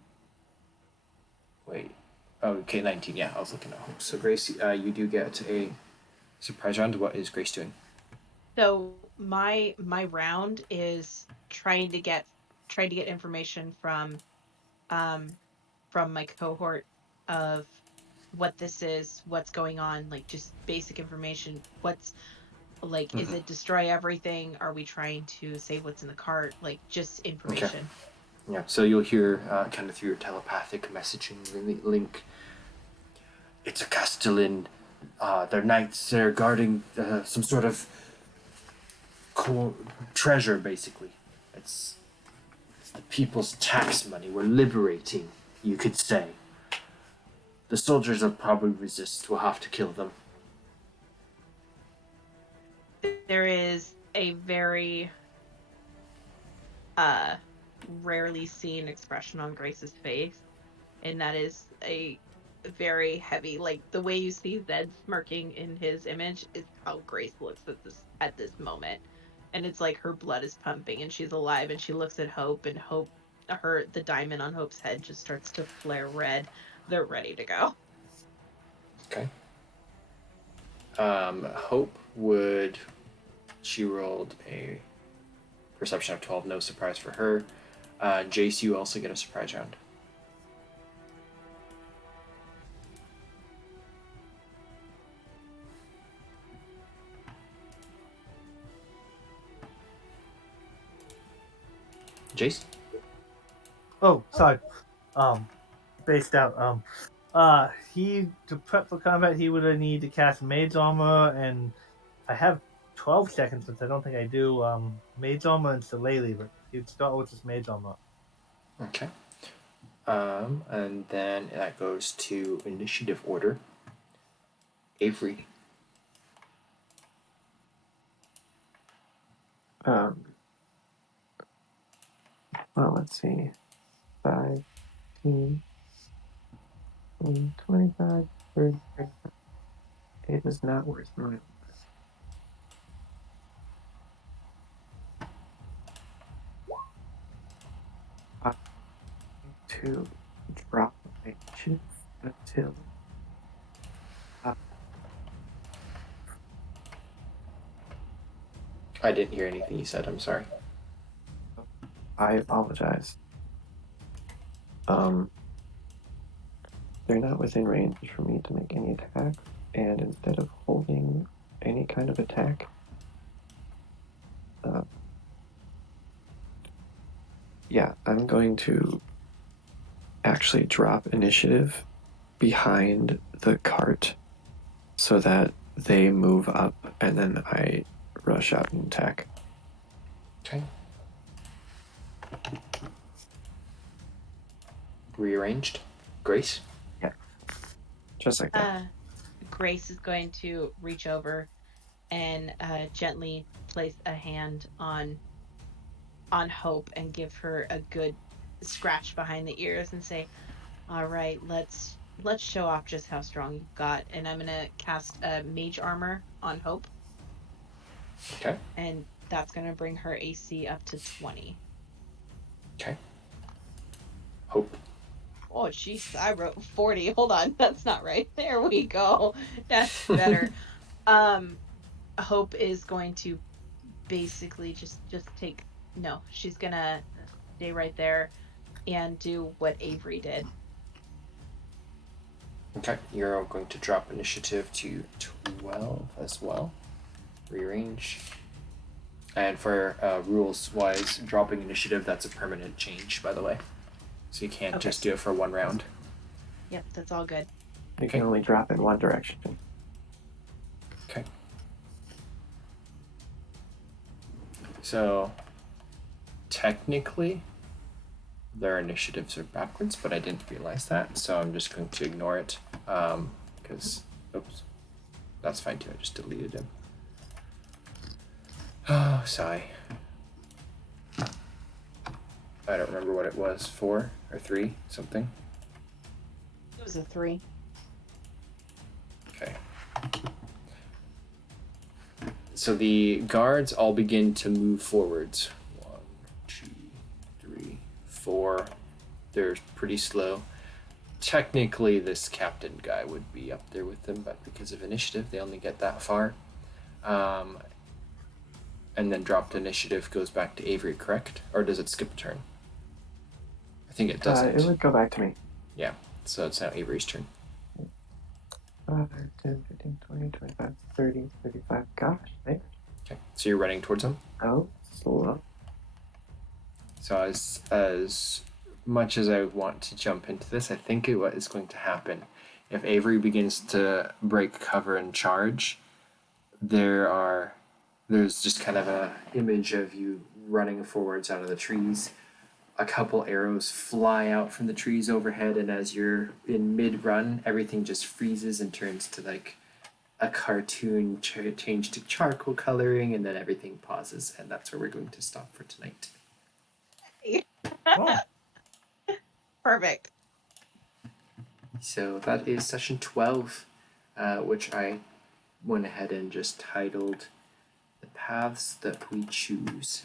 Wait. Oh, okay, 19. Yeah, I was looking at home. So Grace, you do get a surprise round. What is Grace doing? So my round is trying to get information from my cohort of what this is, what's going on, like just basic information. What's like, is it destroy everything? Are we trying to save what's in the cart? Like just information. Yeah, so you'll hear kind of through your telepathic messaging link. It's a Castellan. They're knights. They're guarding some sort of treasure, basically. It's the people's tax money. We're liberating, you could say. The soldiers will probably resist. We'll have to kill them. There is a very rarely seen expression on Grace's face, and that is a very heavy, like the way you see Zed smirking in his image is how Grace looks at this moment. And it's like her blood is pumping and she's alive, and she looks at Hope, and the diamond on Hope's head just starts to flare red. They're ready to go. Okay. Hope would. She rolled a perception of 12, no surprise for her. Jace, you also get a surprise round. Jace? Oh, sorry. Based out. He to prep for combat, he would need to cast Maid's Armor, and I have 12 seconds since I don't think I do. Maid's Armor and Shillelagh, but he'd start with his Maid's Armor. Okay. And then that goes to initiative order. Avery. Well, let's see. 5, 10, 25, 30. It is not worth my. I'm going to drop my initiative until I didn't hear anything you said, I'm sorry. I apologize. They're not within range for me to make any attacks, and instead of holding any kind of attack, I'm going to actually drop initiative behind the cart so that they move up and then I rush out and attack. Okay. Rearranged. Grace? Yeah. Just like that. Grace is going to reach over and gently place a hand on Hope and give her a good scratch behind the ears and say, "All right, let's show off just how strong you've got." And I'm gonna cast Mage Armor on Hope. Okay. And that's gonna bring her AC up to 20. Okay. Hope. Oh, jeez, I wrote 40. Hold on, that's not right. There we go. That's better. Hope is going to basically just take. No, she's gonna stay right there and do what Avery did. Okay, you're going to drop initiative to 12 as well. Rearrange. And for rules-wise, dropping initiative, that's a permanent change, by the way. So you can't just do it for one round. Yep, that's all good. You can only drop in one direction. Okay. So, technically, their initiatives are backwards, but I didn't realize that, so I'm just going to ignore it. Because, oops. That's fine too, I just deleted him. Oh, sigh. I don't remember what it was, 4 or 3, something. It was a 3. Okay. So the guards all begin to move forwards. 1, 2, 3, 4. They're pretty slow. Technically, this captain guy would be up there with them, but because of initiative, they only get that far. And then dropped initiative goes back to Avery, correct? Or does it skip a turn? I think it doesn't. It would go back to me. Yeah, so it's now Avery's turn. 5, 10, 15, 20, 25, 30, 35. Gosh, man. Okay, so you're running towards him? Oh, slow. So as much as I want to jump into this, I think what is going to happen, if Avery begins to break cover and charge, there's just kind of a image of you running forwards out of the trees. A couple arrows fly out from the trees overhead, and as you're in mid-run, everything just freezes and turns to like a cartoon change to charcoal coloring, and then everything pauses, and that's where we're going to stop for tonight. Oh. Perfect. So that is session 12, which I went ahead and just titled The Paths That We Choose,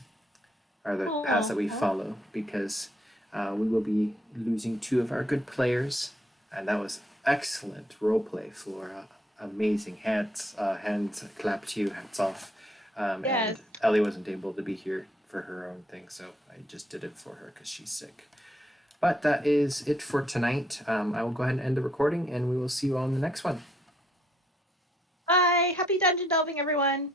or the paths that we follow, because we will be losing 2 of our good players, and that was excellent roleplay for amazing. Hands clap to you, hats off. Yes. And Ellie wasn't able to be here for her own thing, so I just did it for her because she's sick. But that is it for tonight. I will go ahead and end the recording, and we will see you on the next one. Bye. Happy dungeon delving, everyone.